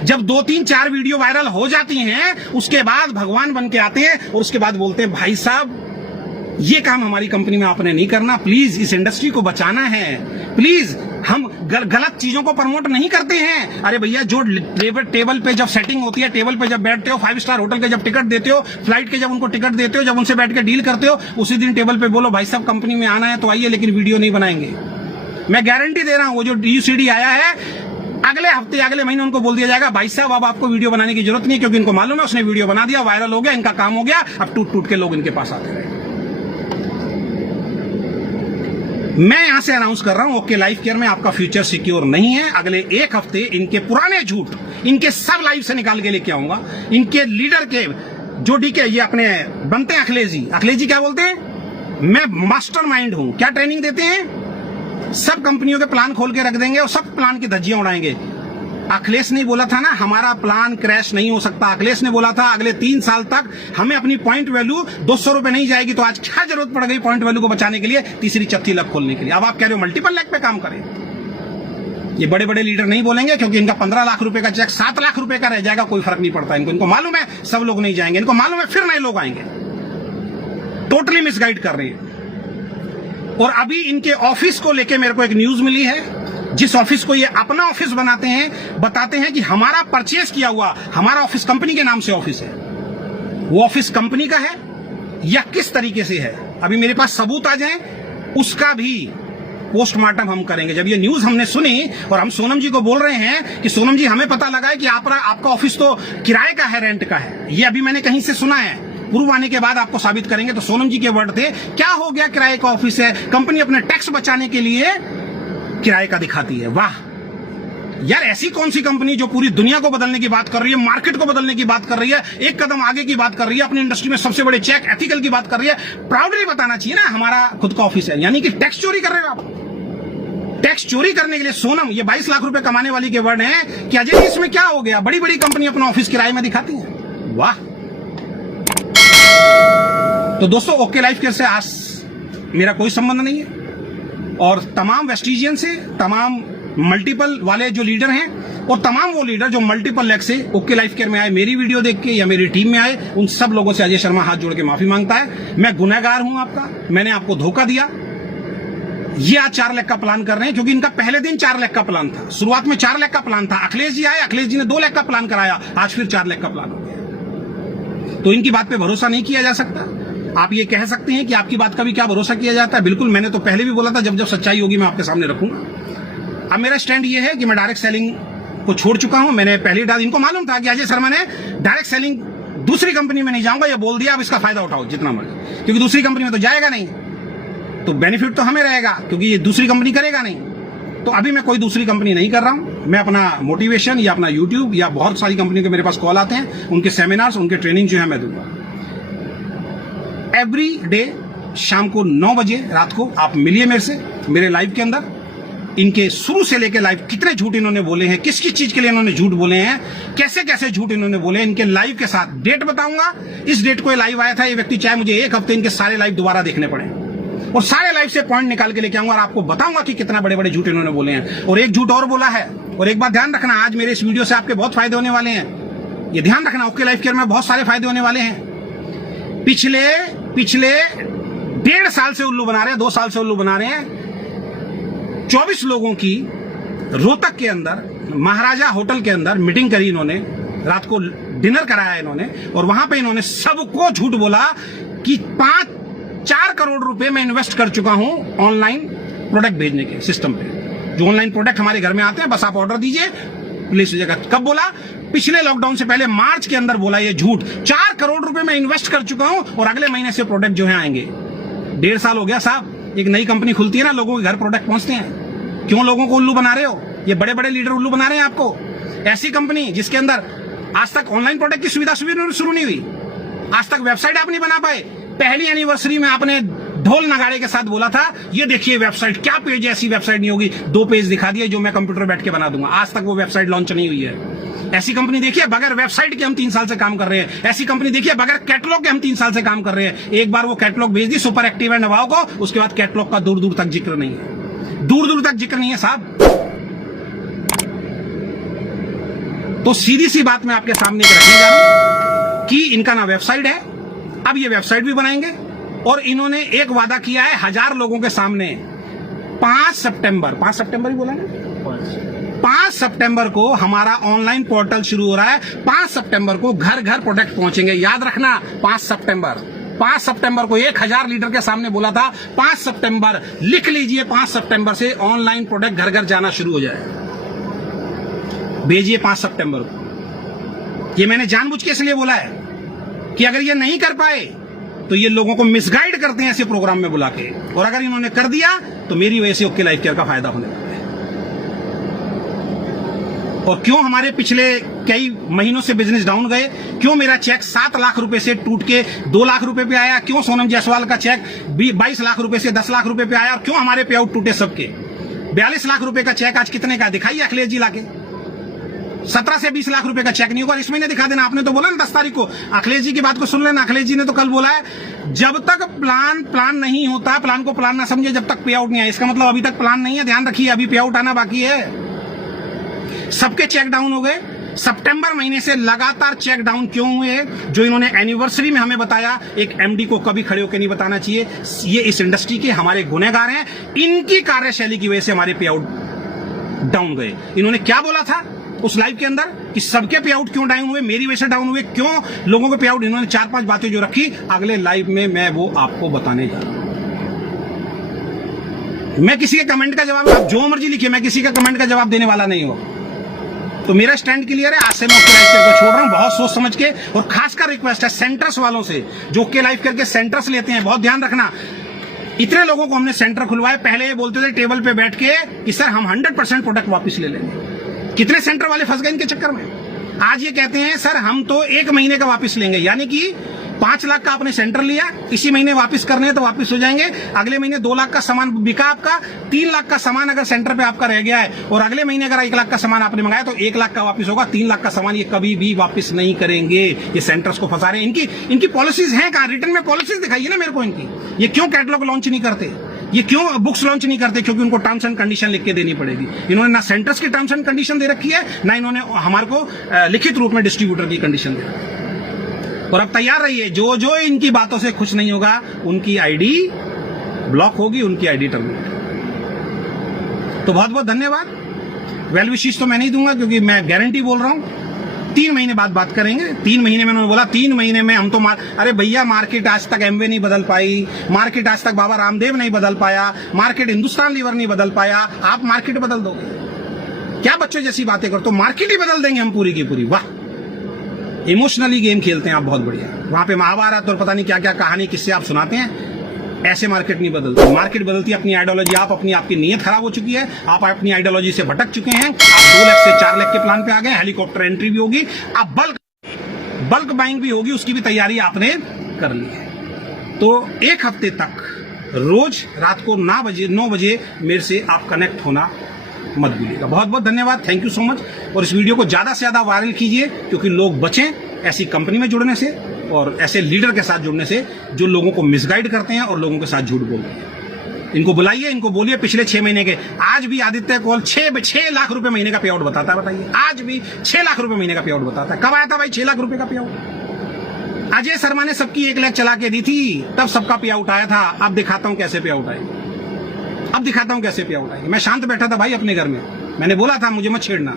जब 2-3-4 वीडियो वायरल हो जाती हैं, उसके बाद भगवान बन के आते हैं और उसके बाद बोलते हैं भाई साहब ये काम हमारी कंपनी में आपने नहीं करना, प्लीज इस इंडस्ट्री को बचाना है, प्लीज हम गलत चीजों को प्रमोट नहीं करते हैं। अरे भैया, जो टेबल पे जब सेटिंग होती है, टेबल पे जब बैठते हो, 5 स्टार होटल के जब टिकट देते हो, फ्लाइट के जब उनको टिकट देते हो, जब उनसे बैठ के डील करते हो, उसी दिन टेबल पे बोलो भाई साहब कंपनी में आना है तो आइए, लेकिन वीडियो नहीं बनाएंगे। मैं गारंटी दे रहा हूं, वो जो DUCD आया है, अगले हफ्ते अगले महीने उनको बोल दिया जाएगा भाई साहब अब आपको वीडियो बनाने की जरूरत नहीं, क्योंकि इनको मालूम है उसने वीडियो बना दिया, वायरल हो गया, इनका काम हो गया, अब टूट टूट के लोग इनके पास आते रहे। मैं यहां से अनाउंस कर रहा हूं, ओके लाइफ केयर में आपका फ्यूचर सिक्योर नहीं है। अगले एक हफ्ते इनके पुराने झूठ, इनके सब लाइफ से निकाल के लेके आऊंगा। इनके लीडर के जो DK ये अपने बनते हैं, अखिलेश जी क्या बोलते हैं, मैं मास्टरमाइंड हूं। क्या ट्रेनिंग देते हैं, सब कंपनियों के प्लान खोल के रख देंगे और सब प्लान की धज्जियां उड़ाएंगे। अखिलेश ने बोला था ना, हमारा प्लान क्रैश नहीं हो सकता। अखिलेश ने बोला था अगले 3 साल तक हमें अपनी पॉइंट वैल्यू 200 रुपए नहीं जाएगी। तो आज क्या जरूरत पड़ गई पॉइंट वैल्यू को बचाने के लिए, तीसरी चौथी लैब खोलने के लिए। अब आप कह रहे हो मल्टीपल लैब पे काम करें। ये बड़े बड़े लीडर नहीं बोलेंगे, क्योंकि इनका 15 लाख रुपए का चेक 7 लाख रुपए का रह जाएगा, कोई फर्क नहीं पड़ता इनको। मालूम है सब लोग नहीं जाएंगे, इनको मालूम है फिर नए लोग आएंगे। टोटली मिसगाइड कर रही है। और अभी इनके ऑफिस को लेके मेरे को एक न्यूज मिली है, जिस ऑफिस को ये अपना ऑफिस बनाते हैं, बताते हैं कि हमारा परचेज किया हुआ, हमारा ऑफिस कंपनी के नाम से ऑफिस है। वो ऑफिस कंपनी का है या किस तरीके से है, अभी मेरे पास सबूत आ जाए, उसका भी पोस्टमार्टम हम करेंगे। जब ये न्यूज हमने सुनी और हम सोनम जी को बोल रहे हैं कि सोनम जी हमें पता लगा है कि आपका ऑफिस तो किराए का है, रेंट का है, ये अभी मैंने कहीं से सुना है, प्रूव आने के बाद आपको साबित करेंगे। तो सोनम जी के वर्ड थे, क्या हो गया, किराए का ऑफिस है, कंपनी अपने टैक्स बचाने के लिए किराए का दिखाती है। वाह यार, ऐसी कौन सी कंपनी जो पूरी दुनिया को बदलने की बात कर रही है, मार्केट को बदलने की बात कर रही है, एक कदम आगे की बात कर रही है, अपनी इंडस्ट्री में सबसे बड़े चेक एथिकल की बात कर रही है, प्राउडली बताना चाहिए ना हमारा खुद का ऑफिस है। यानी कि टैक्स चोरी कर रहे हो आप। टैक्स चोरी करने के लिए सोनम, ये 22 लाख रुपए कमाने वाली के वर्ड हैं कि अजय इसमें क्या हो गया, बड़ी बड़ी कंपनी अपना ऑफिस किराए में दिखाती है। वाह। तो दोस्तों, ओके लाइफ केयर से आज मेरा कोई संबंध नहीं है, और तमाम वेस्टिजियन से, तमाम मल्टीपल वाले जो लीडर हैं, और तमाम वो लीडर जो मल्टीपल लेग से ओके लाइफ केयर में आए, मेरी वीडियो देख के या मेरी टीम में आए, उन सब लोगों से अजय शर्मा हाथ जोड़ के माफी मांगता है। मैं गुनहगार हूं आपका, मैंने आपको धोखा दिया। ये आज 4 लाख का प्लान कर रहे हैं, क्योंकि इनका पहले दिन 4 लाख का प्लान था, शुरुआत में 4 लाख का प्लान था। अखिलेश जी आए, अखिलेश जी ने 2 लाख का प्लान कराया, आज फिर 4 लाख का प्लान हो गया। तो इनकी बात पे भरोसा नहीं किया जा सकता। आप ये कह सकते हैं कि आपकी बात का भी क्या भरोसा किया जाता है, बिल्कुल। मैंने तो पहले भी बोला था, जब जब सच्चाई होगी मैं आपके सामने रखूंगा। अब मेरा स्टैंड ये है कि मैं डायरेक्ट सेलिंग को छोड़ चुका हूं। मैंने पहली डाल, इनको मालूम था कि अजय शर्मा ने डायरेक्ट सेलिंग दूसरी कंपनी में नहीं जाऊंगा, ये बोल दिया, अब इसका फायदा उठाओ जितना मर्जी, क्योंकि दूसरी कंपनी में तो जाएगा नहीं, तो बेनिफिट तो हमें रहेगा, क्योंकि ये दूसरी कंपनी करेगा नहीं। तो अभी मैं कोई दूसरी कंपनी नहीं कर रहा हूं। मैं अपना मोटिवेशन या अपना यूट्यूब या बहुत सारी कंपनी के मेरे पास कॉल आते हैं, उनके सेमिनार्स, उनके ट्रेनिंग जो है मैं दूंगा। एवरी डे शाम को 9 बजे रात को आप मिलिए मेरे से, मेरे लाइव के अंदर। इनके शुरू से लेकर लाइव कितने झूठ इन्होंने बोले हैं, किस किस चीज के लिए इन्होंने झूठ बोले हैं, कैसे कैसे झूठ इन्होंने बोले, इनके लाइव के साथ डेट बताऊंगा। इस डेट को लाइव आया था ये व्यक्ति, चाहे मुझे 1 हफ्ते इनके सारे लाइव दोबारा देखने पड़े, और सारे लाइव से पॉइंट निकाल के लेके आऊंगा और आपको बताऊंगा कि कितना बड़े बड़े झूठ इन्होंने बोले हैं। और एक झूठ और बोला है, और एक बात ध्यान रखना, आज मेरे इस वीडियो से आपके बहुत फायदे होने वाले हैं, ये ध्यान रखना। ओके लाइफ केयर में बहुत सारे फायदे होने वाले हैं। पिछले 1.5 साल से उल्लू बना रहे हैं, 2 साल से उल्लू बना रहे हैं। 24 लोगों की रोहतक के अंदर महाराजा होटल के अंदर मीटिंग करी इन्होंने, रात को डिनर कराया इन्होंने, और वहां पे इन्होंने सबको झूठ बोला कि 4 करोड़ रुपए मैं इन्वेस्ट कर चुका हूं ऑनलाइन प्रोडक्ट भेजने के सिस्टम पे। जो ऑनलाइन प्रोडक्ट हमारे घर में आते हैं, बस आप ऑर्डर दीजिए, प्लीज हो जाएगा। कब बोला? पिछले लॉकडाउन से पहले मार्च के अंदर बोला ये झूठ। 4 करोड़ रुपए मैं इन्वेस्ट कर चुका हूं और अगले महीने से प्रोडक्ट जो है आएंगे। 1.5 साल हो गया साहब। एक नई कंपनी खुलती है ना, लोगों के घर प्रोडक्ट पहुंचते हैं। क्यों लोगों को उल्लू बना रहे हो? ये बड़े बड़े लीडर उल्लू बना रहे हैं आपको। ऐसी कंपनी जिसके अंदर आज तक ऑनलाइन प्रोडक्ट की सुविधा शुरू नहीं हुई, आज तक वेबसाइट आप नहीं बना पाए। पहली एनिवर्सरी में आपने ढोल नगाड़े के साथ बोला था, ये देखिए वेबसाइट, क्या पेज है, ऐसी वेबसाइट नहीं होगी। 2 पेज दिखा दिए जो मैं कंप्यूटर बैठ के बना दूंगा। आज तक वो वेबसाइट लॉन्च नहीं हुई है। ऐसी कंपनी देखिए बगैर वेबसाइट के हम 3 साल से काम कर रहे हैं। ऐसी कंपनी देखिए बगैर कैटलॉग के हम 3 साल से काम कर रहे हैं। एक बार वो कैटलॉग भेज दी सुपर एक्टिव एंड नवाओ को, उसके बाद कैटलॉग का दूर दूर तक जिक्र नहीं है, दूर दूर तक जिक्र नहीं है साहब। तो सीधी सी बात मैं आपके सामने रखने जा रहा हूं कि इनका ना वेबसाइट है, अब ये वेबसाइट भी बनाएंगे। और इन्होंने एक वादा किया है 1000 लोगों के सामने 5 सितंबर ही बोला ना, 5 सितंबर को हमारा ऑनलाइन पोर्टल शुरू हो रहा है। 5 सितंबर को घर घर प्रोडक्ट पहुंचेंगे, याद रखना। 5 सितंबर को 1000 लीटर के सामने बोला था। 5 सितंबर लिख लीजिए, 5 सितंबर से ऑनलाइन प्रोडक्ट घर घर जाना शुरू हो जाए। भेजिए 5 सितंबर को। ये मैंने जानबूझ के इसलिए बोला है कि अगर ये नहीं कर पाए तो ये लोगों को मिसगाइड करते हैं ऐसे प्रोग्राम में बुला के, और अगर इन्होंने कर दिया तो मेरी वजह से ओके लाइफ केयर का फायदा होने वाला है। और क्यों हमारे पिछले कई महीनों से बिजनेस डाउन गए, क्यों मेरा चेक 7 लाख रुपए से टूट के 2 लाख रुपए पे आया, क्यों सोनम जायसवाल का चेक 22 लाख रुपए से 10 लाख रुपए पे आया, और क्यों हमारे पे आउट टूटे सबके। 42 लाख रुपए का चेक आज कितने का दिखाइए अखिलेश जी लाके। 17 से 20 लाख रुपए का चेक नहीं होगा, इस महीने दिखा देना। आपने तो बोला ना 10 तारीख को, अखिलेश जी की बात को सुन लेना। अखिलेश जी ने तो कल बोला है जब तक प्लान नहीं होता, प्लान को प्लान ना समझे जब तक पे आउट नहीं आए। इसका मतलब अभी तक प्लान नहीं है, ध्यान रखिए, अभी पे आउट आना बाकी है। सबके चेक डाउन हो गए। सितंबर महीने से लगातार चेक डाउन क्यों हुए, जो इन्होंने एनिवर्सरी में हमें बताया, एक एमडी को कभी खड़े होकर नहीं बताना चाहिए। ये इस इंडस्ट्री के हमारे गुनहगार हैं, इनकी कार्यशैली की वजह से हमारे पे आउट डाउन गए। इन्होंने क्या बोला था उस लाइव के अंदर कि सबके पे आउट क्यों डाउन हुए, मेरी वजह से डाउन हुए, क्यों लोगों के पे आउट, इन्होंने 4-5 बातें जो रखी, अगले लाइव में मैं वो आपको बताने जा रहा हूं। मैं किसी के कमेंट का जवाब, आप जो मर्जी लिखिए, मैं किसी का कमेंट का जवाब देने वाला नहीं हूं। तो मेरा स्टैंड क्लियर है। आज से मैं ओके लाइफ केयर को छोड़ रहा हूं, बहुत सोच समझ के। और खासकर रिक्वेस्ट है सेंटर्स वालों से, जो ओके लाइफ केयर के सेंटर्स लेते हैं, बहुत ध्यान रखना। इतने लोगों को हमने सेंटर खुलवाए, पहले ये बोलते थे टेबल पे बैठ के कि सर हम 100% प्रोडक्ट वापस ले लेंगे। कितने सेंटर वाले फंस गए इनके चक्कर में। आज ये कहते हैं सर हम तो 1 महीने का वापस लेंगे, यानी कि 5 लाख का आपने सेंटर लिया, इसी महीने वापस करने हैं तो वापस हो जाएंगे। अगले महीने 2 लाख का सामान बिका आपका, 3 लाख का सामान अगर सेंटर पे आपका रह गया है, और अगले महीने अगर 1 लाख का सामान आपने मंगाया तो 1 लाख का वापस होगा। 3 लाख का सामान ये कभी भी वापस नहीं करेंगे। ये सेंटर्स को फंसा रहे हैं। इनकी पॉलिसीज हैं कहां, रिटर्न में पॉलिसीज दिखाइए ना मेरे को इनकी। ये क्यों कैटलॉग लॉन्च नहीं करते, ये क्यों बुक्स लॉन्च नहीं करते, क्योंकि उनको टर्म्स एंड कंडीशन लिख के देनी पड़ेगी। इन्होंने ना सेंटर्स की टर्म्स एंड कंडीशन दे रखी है, ना इन्होंने हमारे को लिखित रूप में डिस्ट्रीब्यूटर की कंडीशन दे रखी है। और अब तैयार रहिए, जो जो इनकी बातों से खुश नहीं होगा उनकी आईडी ब्लॉक होगी, उनकी आईडी टर्मिनेट। तो बहुत बहुत धन्यवाद। वेल विशेष तो मैं नहीं दूंगा, क्योंकि मैं गारंटी बोल रहा हूं 3 महीने बाद बात करेंगे। 3 महीने में उन्होंने बोला 3 महीने में हम तो अरे भैया, मार्केट आज तक एमवे नहीं बदल पाई, मार्केट आज तक बाबा रामदेव नहीं बदल पाया, मार्केट हिंदुस्तान लीवर नहीं बदल पाया, आप मार्केट बदल दोगे क्या? बच्चों जैसी बातें करते हो, मार्केट ही बदल देंगे हम पूरी की पूरी। वाह, इमोशनली गेम खेलते हैं आप, बहुत बढ़िया। वहां पे महाभारत और पता नहीं क्या क्या कहानी किससे आप सुनाते हैं। ऐसे मार्केट नहीं बदलती, मार्केट बदलती है अपनी आइडियोलॉजी। आपकी नीयत खराब हो चुकी है, आप अपनी आइडियोलॉजी से भटक चुके हैं। आप 2 लाख से 4 लाख के प्लान पे आ गए, हेलीकॉप्टर एंट्री भी होगी, आप बल्क बाइंग भी होगी, उसकी भी तैयारी आपने कर ली है। तो 1 हफ्ते तक रोज रात को 9 बजे मेरे से आप कनेक्ट होना मत भूलिएगा। बहुत बहुत धन्यवाद, थैंक यू सो मच। और इस वीडियो को ज्यादा से ज्यादा वायरल कीजिए, क्योंकि लोग बचें ऐसी कंपनी में जुड़ने से और ऐसे लीडर के साथ जुड़ने से, जो लोगों को मिसगाइड करते हैं और लोगों के साथ झूठ बोलते हैं। इनको बुलाइए, इनको बोलिए पिछले 6 महीने के। आज भी आदित्य कॉल 6 लाख रुपए महीने का पे आउट बताता है, बताइए। आज भी 6 लाख रुपए महीने का पे आउट बताता है। कब आया था भाई 6 लाख रुपए का पे आउट? अजय शर्मा ने सबकी 1 लाख चला के दी थी, तब सबका पे आउट आया था। अब दिखाता हूं कैसे पे आउट आएगी, अब दिखाता हूं कैसे पे आउट आएगी। मैं शांत बैठा था भाई अपने घर में, मैंने बोला था मुझे मत छेड़ना,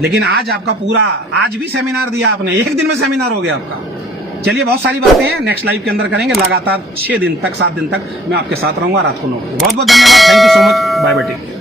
लेकिन आज आपका पूरा, आज भी सेमिनार दिया आपने, 1 दिन में सेमिनार हो गया आपका। चलिए, बहुत सारी बातें हैं नेक्स्ट लाइव के अंदर करेंगे, लगातार 6 दिन तक 7 दिन तक मैं आपके साथ रहूंगा रात को 9 बजे। बहुत बहुत धन्यवाद, thank you so much, bye bye, take care.